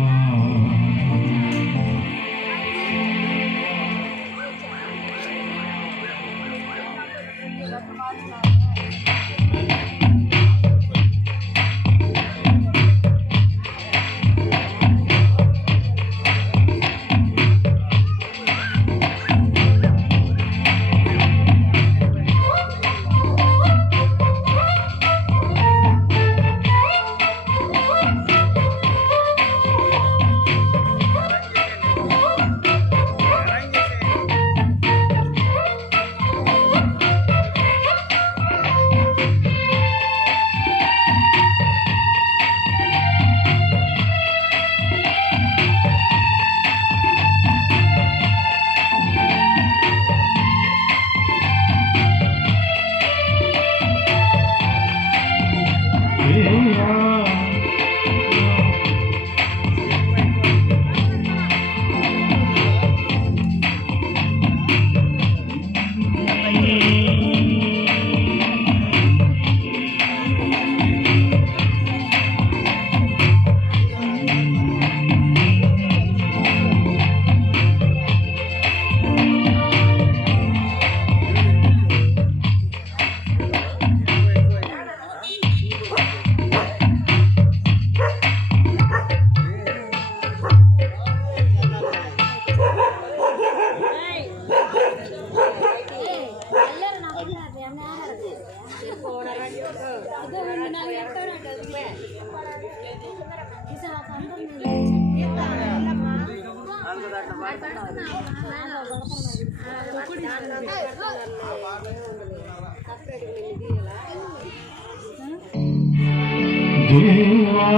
దేవా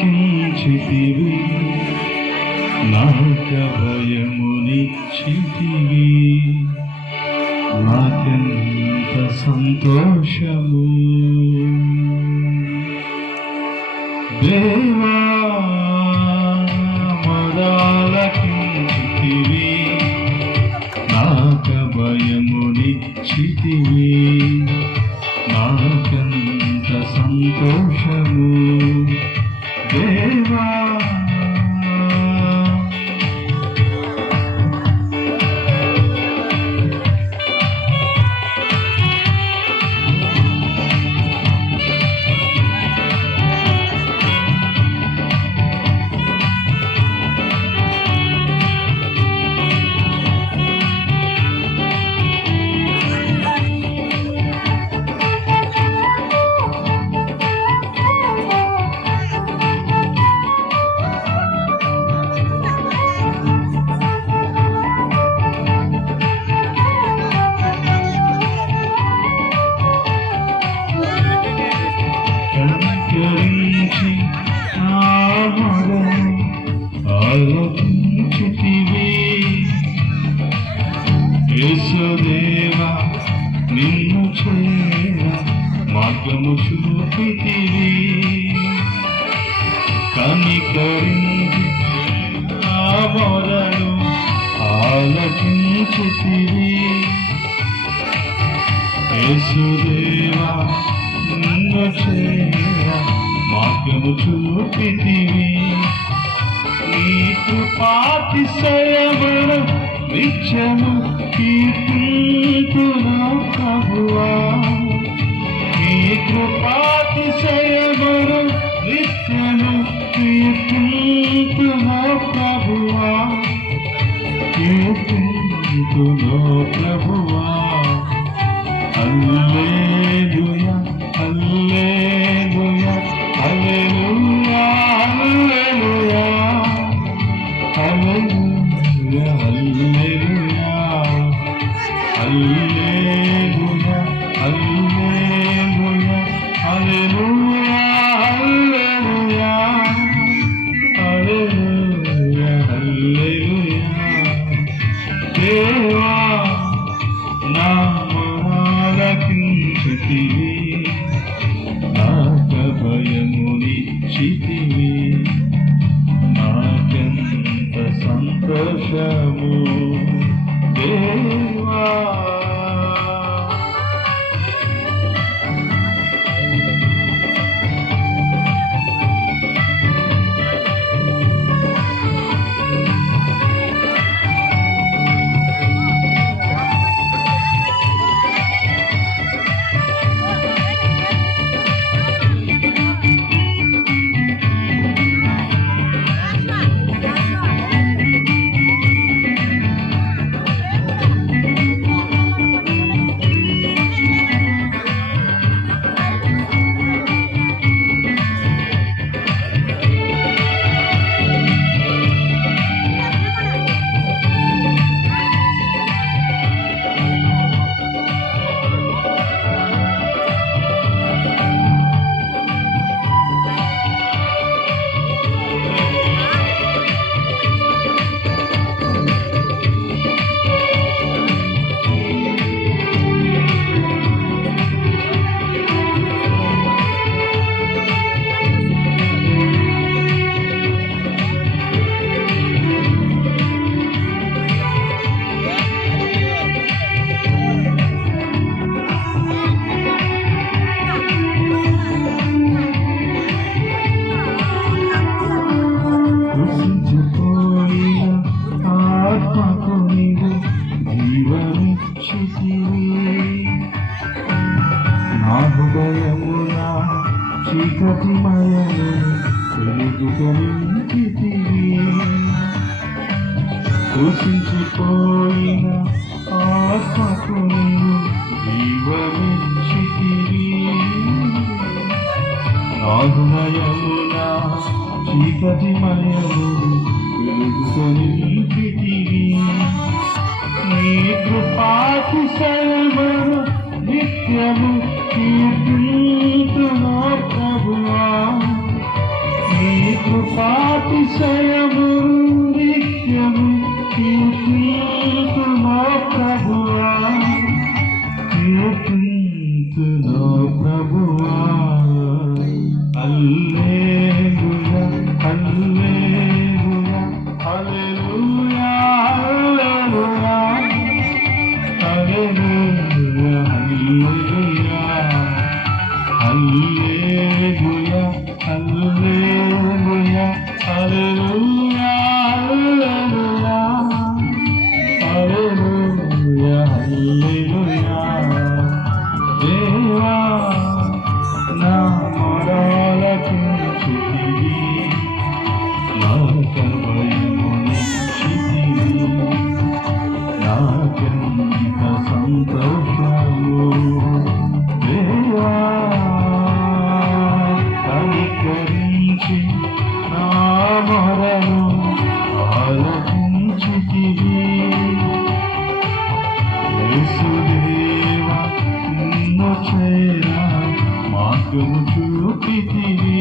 నమరాలకించితివి నాక భయమునిచ్చితివి నాకెంత సంతోషము దేవా నమరాలకించితివి నాక భయమునిచ్చితివి నాకెంత సంతోషము దేవా కనికరించి నా మొరను ఆలకించితివి యేసుదేవా నిన్ను చేర మార్గము చూపితివి కనికరించి నా మొరను ఆలకించితివి యేసుదేవా నిన్ను చేర మార్గము చూపితివి నీ కృపాతిశయమును నిత్యము కీర్తింతును ప్రభువా నీ కృపాతిశయమును నిత్యము కీర్తింతును ప్రభువా కీర్తింతును ప్రభువా హల్లెలూయా హల్లెలూయా హల్లెలూయా హల్లెలూయా హల్లెలూయా హల్లెలూయా హల్లెలూయా హల్లెలూయా హల్లెలూయా హల్లెలూయా హల్లెలూయా దేవా నా మొరలకించితివి నాక భయమునిచ్చితివి నాకెంత సంతోషము దేవా నా హృదయమున చీకటిమయము వెలుగుగలించితివి కృషించిపోయిన చీకటిమయము వెలుగుతొనింటివి. నీ కృపాతిశయమును నిత్యము కీర్తింతును ప్రభువా. నీ కృపాతిశయమును నిత్యము కీర్తింతును ప్రభువా. కీర్తింతును ప్రభువా. హల్లెలూయా హల్లెలూయా హల్లెలూయా హల్లెలూయా హల్లెలూయా హల్లెలూయా హల్లెలూయా హల్లెలూయా హల్లెలూయా హల్లెలూయా. దేవా నా మొరలకించితివి, నాకభయమునిచ్చితివి, నాకెంత సంతోషము. దేవా కనికరించి నా మొరను ఆలకించితివి. యేసుదేవా నిన్ను చేరా మార్గము చూపితివి.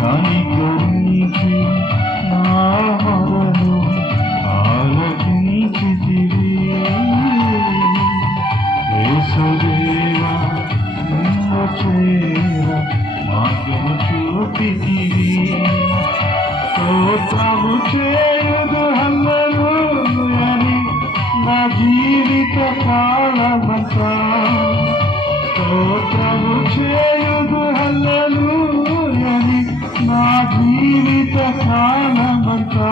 కనికరించి నా మొరను ఆలకించితివి. యేసుదేవా నిన్ను చేరా మార్గము చూపితివి. స్తోత్రము చేయుదు హల్లెలూయని నా జీవిత కాలమంతా. స్తోత్రము చేయుదు హల్లెలూయని నా జీవిత కాలమంతా.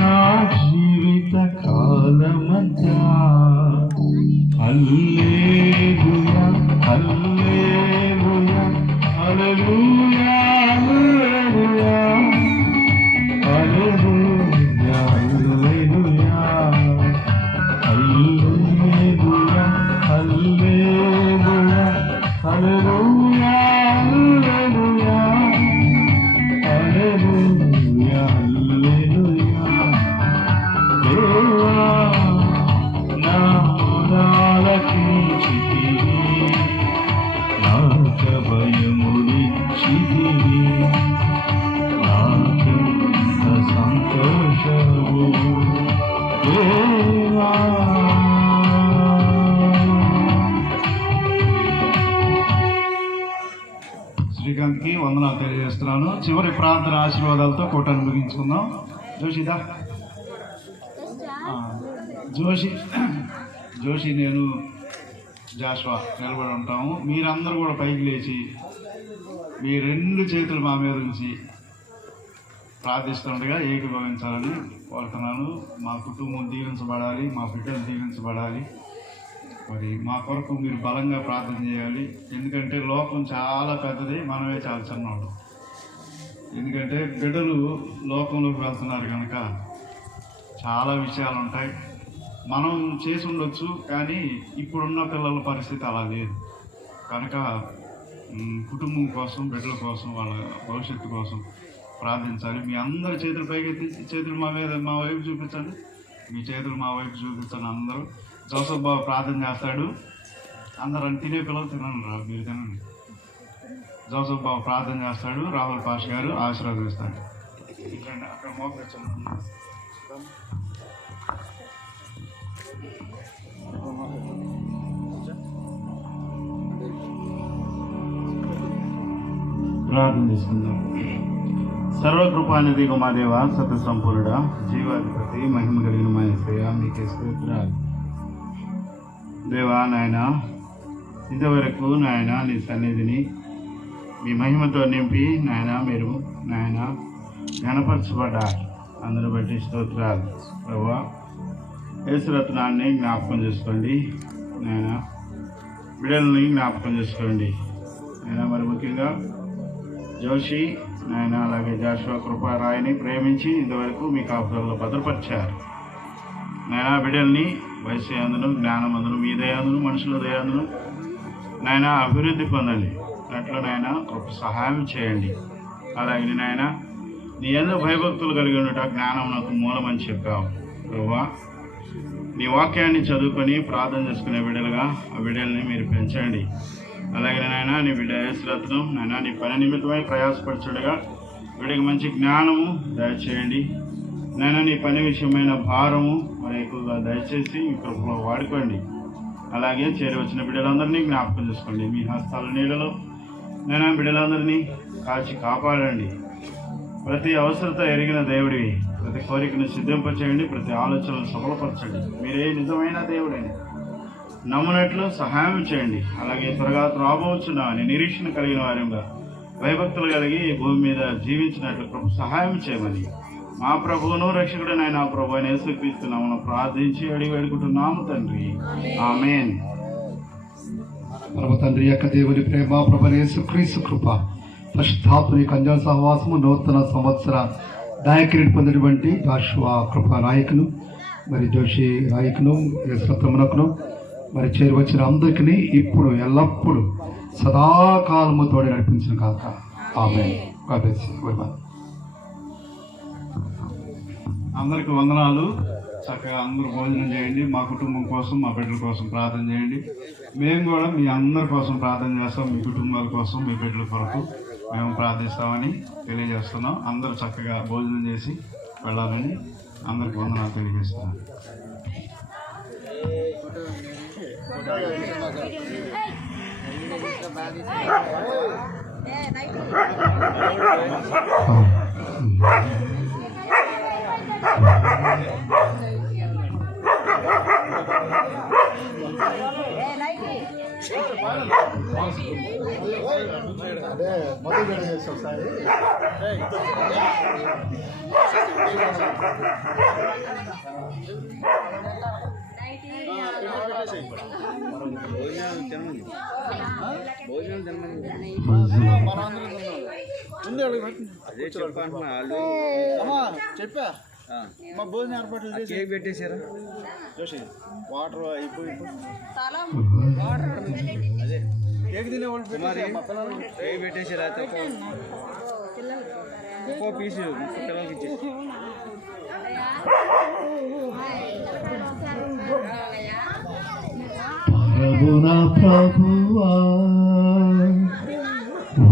నా జీవిత కాలమంతా. హల్లెలూయా హల్లెలూయా హల్లెలూయా హల్లెలూయా హల్లెలూయా హల్లెలూయా హల్లెలూయా హల్లెలూయా హల్లెలూయా హల్లెలూయా. దేవా నా మొరలకించితివి, నాకభయమునిచ్చితివి, నాకెంత సంతోషము. దేవా శ్రీకాంత్కి వందనాలు తెలియజేస్తున్నాను. చివరి ప్రార్థన ఆశీర్వాదాలతో కూటాన్ని ముగించుకుందాం. జోషిదా జోషి నేను జాషువా నిలబడి ఉంటాము. మీరందరూ కూడా పైకి లేచి మీ రెండు చేతులు మా మీద ఉంచి ప్రార్థిస్తుండగా ఏకీభవించాలని కోరుతున్నాను. మా కుటుంబం దీవించబడాలి, మా బిడ్డలు దీవించబడాలి. మరి మా కొరకు మీరు బలంగా ప్రార్థన చేయాలి. ఎందుకంటే లోకం చాలా పెద్దది, మనమే చాలా చిన్నవాడు. ఎందుకంటే బిడ్డలు లోకంలోకి వెళ్తున్నారు కనుక చాలా విషయాలు ఉంటాయి. మనం చేసి ఉండొచ్చు, కానీ ఇప్పుడున్న పిల్లల పరిస్థితి అలా లేదు కనుక కుటుంబం కోసం, బిడ్డల కోసం, వాళ్ళ భవిష్యత్తు కోసం ప్రార్థించాలి. మీ అందరి చేతులు పైకి చేతులు మా వైపు చూపించండి. మీ చేతులు మా వైపు చూపించండి. అందరూ జోసఫ్ బాబు ప్రార్థన చేస్తాడు. అందరూ తినే పిల్లలు తినండి రా, మీరు తినండి. జోసఫ్ బాబు ప్రార్థన చేస్తాడు. రాహుల్ పాష్ గారు ఆశీర్వదిస్తాడు. అక్కడ మోకరించండి. ప్రార్థన చేసుకుందాం. సర్వకృపానిధి మా దేవ, సత్య సంపూర్ణుడా, జీవాధిపతి, మహిమ కలిగిన మా యేసయ్య, మీకే స్తోత్రాలు. దేవా నాయన, ఇంతవరకు నాయన నీ సన్నిధిని మీ మహిమతో నింపి నాయన మీరు నాయన ఘనపరచబడ్డారు. అందరూ బట్టి స్తోత్రాలు. ప్రభువా, యేసురత్నాన్ని జ్ఞాపకం చేసుకోండి నాయన, బిడ్డలని జ్ఞాపకం చేసుకోండి నాయన. మరి ముఖ్యంగా జోషి నాయన, అలాగే జాషువా కృపారాయని ప్రేమించి ఇంతవరకు మీ కాపుదలలో భద్రపరిచారు నాయన. బిడ్డల్ని వయసు అందును, జ్ఞానం అందును, మీ దయాందును, మనుషుల దయాందును నాయన అభివృద్ధి పొందండి. అట్లా నాయన గొప్ప సహాయం చేయండి. అలాగే నాయన నీ యందు భయభక్తులు కలిగి ఉండట జ్ఞానం నాకు మూలమని చెప్పావు ప్రభువా. నీ వాక్యాన్ని చదువుకొని ప్రార్థన చేసుకునే బిడ్డలుగా ఆ బిడ్డల్ని మీరు పెంచండి. అలాగే నాయన నీ బిడ్డ యేసురత్నం నాయన నీ పని నిమిత్తమై ప్రయాసపరచుడుగా వీడికి మంచి జ్ఞానము దయచేయండి నాయన. నీ పని విషయమైన భారము మరి ఎక్కువగా దయచేసి మీ కృపలో వాడుకోండి. అలాగే చేరి వచ్చిన బిడ్డలందరినీ జ్ఞాపకం చేసుకోండి. మీ హస్తాల నీళ్ళలో నేను బిడ్డలందరినీ కాచి కాపాడండి. ప్రతి అవసరత ఎరిగిన దేవుడివి. ప్రతి కోరికను సిద్ధింపచేయండి. ప్రతి ఆలోచనను సఫలపరచండి. మీరే నిజమైన దేవుడని నమ్మునట్లు సహాయం చేయండి. అలాగే త్వరగా రాబోచున్నామని నిరీక్షణ కలిగిన వారిగా భయభక్తులు కలిగి ఈ భూమి మీద జీవించినట్లు ప్రభు సహాయం చేయమని మా ప్రభువును రక్షకుడైన ప్రభు అయిన యేసుక్రీస్తు నామమున ప్రార్థించి అడిగి వేడుకుంటున్నాము తండ్రి. ఆమేన్. పరమ తండ్రి యొక్క దేవుని ప్రేమ, ప్రభు యేసుక్రీస్తు కృప, పరిశుద్ధాత్మ కన్యా సహవాసము, నూతన సంవత్సర నాయకుడిని పొందినటువంటి జాషువా కృపా నాయకును, మరి జోషి నాయకును, యేసురత్నమునకును, మరి చేరి వచ్చిన అందరికీ ఇప్పుడు ఎల్లప్పుడూ సదాకాలము తోడి నడిపించిన కాక. ఆమేన్. అందరికి వందనాలు. చక్కగా అందరూ భోజనం చేయండి. మా కుటుంబం కోసం, మా బిడ్డల కోసం ప్రార్థన చేయండి. మేము కూడా మీ అందరి కోసం ప్రార్థన చేస్తాం. మీ కుటుంబాల కోసం, మీ బిడ్డల కొరకు మేము ప్రార్థిస్తామని తెలియజేస్తున్నాం. అందరూ చక్కగా భోజనం చేసి వెళ్ళాలని అందరికి వందనాలు తెలియజేస్తున్నాం. అదే మొదలు చేసి ఒకసారి చెప్పా మా భోజనం ఏర్పాట్లు చేసి కేక్ పెట్టేశారా చూసి వాటర్ అయిపోయి కేక్ తినేవాళ్ళు కేక్ పెట్టేసారా ఒక్కో పీసు పిల్లలకి ఇచ్చేసి ప్రభునా ప్రభువా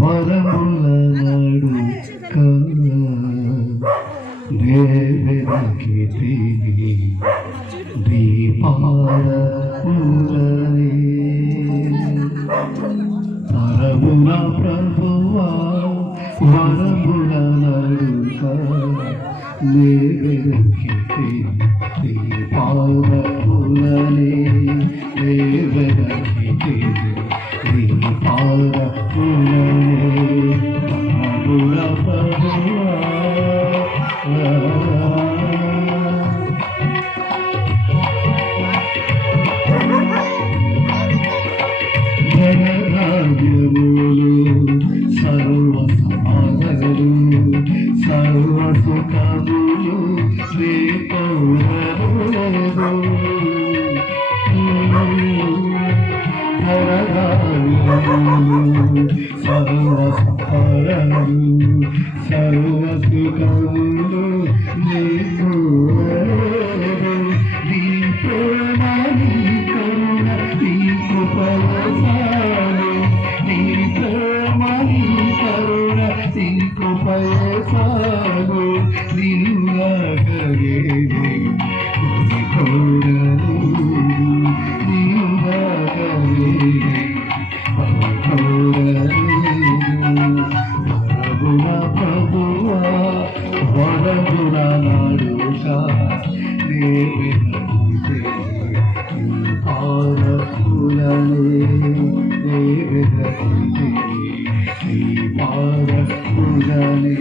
వరముల నడుక దేవకి తిని దీపాలపురనే ప్రభునా ప్రభువా వరముల నడుక దేవకి తిని దీపాలపురనే దేవకి తిని దీపాలపురనే ప్రభునా ప్రభువా జనరాజ్యములు సర్వ సమాగములు సర్వ సుఖములు సర్వ సహారములు సర్వ సుఖములు నీకు నీ ప్రేమ నీ కరుణ నీ కృపయసాలు నీ ప్రేమ నీ కరుణ నీ కృపయసాలు నిలువగలేని కోరలు నిలువగలేని ప్రభువా ప్రభువా వరముల నడుక దేవినీతే పారకులనే దేవినీతే పారకులనే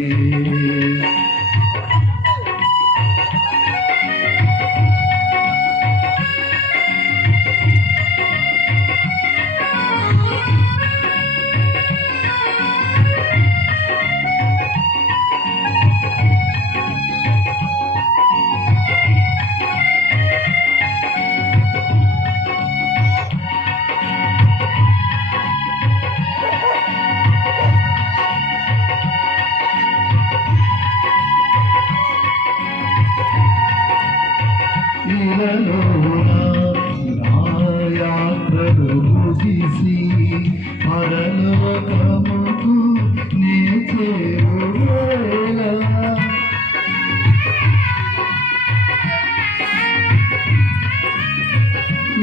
ఇలలో నా యాత్రలు ముగిసి పరలోకముకు నీ చేరువేళ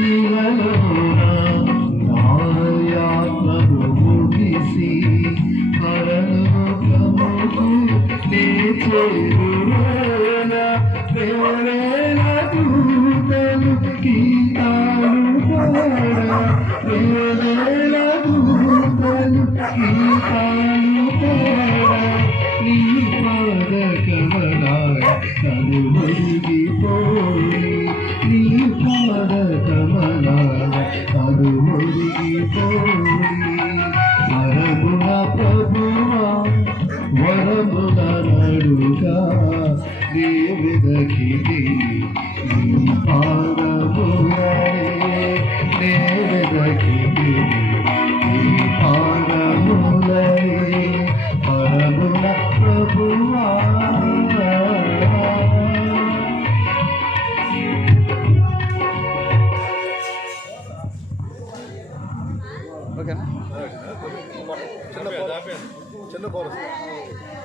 ఇలలో నా యాత్రలు ముగిసి పరలోకముకు నీ చేరువేళ వేవేల దూతలు గీతాలు పాడా వేవేల దూతలు గీతాలు పాడా నీ పాద కమలాయ తను ఒరిగిపోయి నీ పాద కమలాయ తను ఒరిగిపోయి వరమున ప్రభువా వరమున నడుగా దేవదకి నీ పాదములే దేవదకి నీ పాదములే పరమున ప్రభువా ఓకేనా చిన్న పౌరస్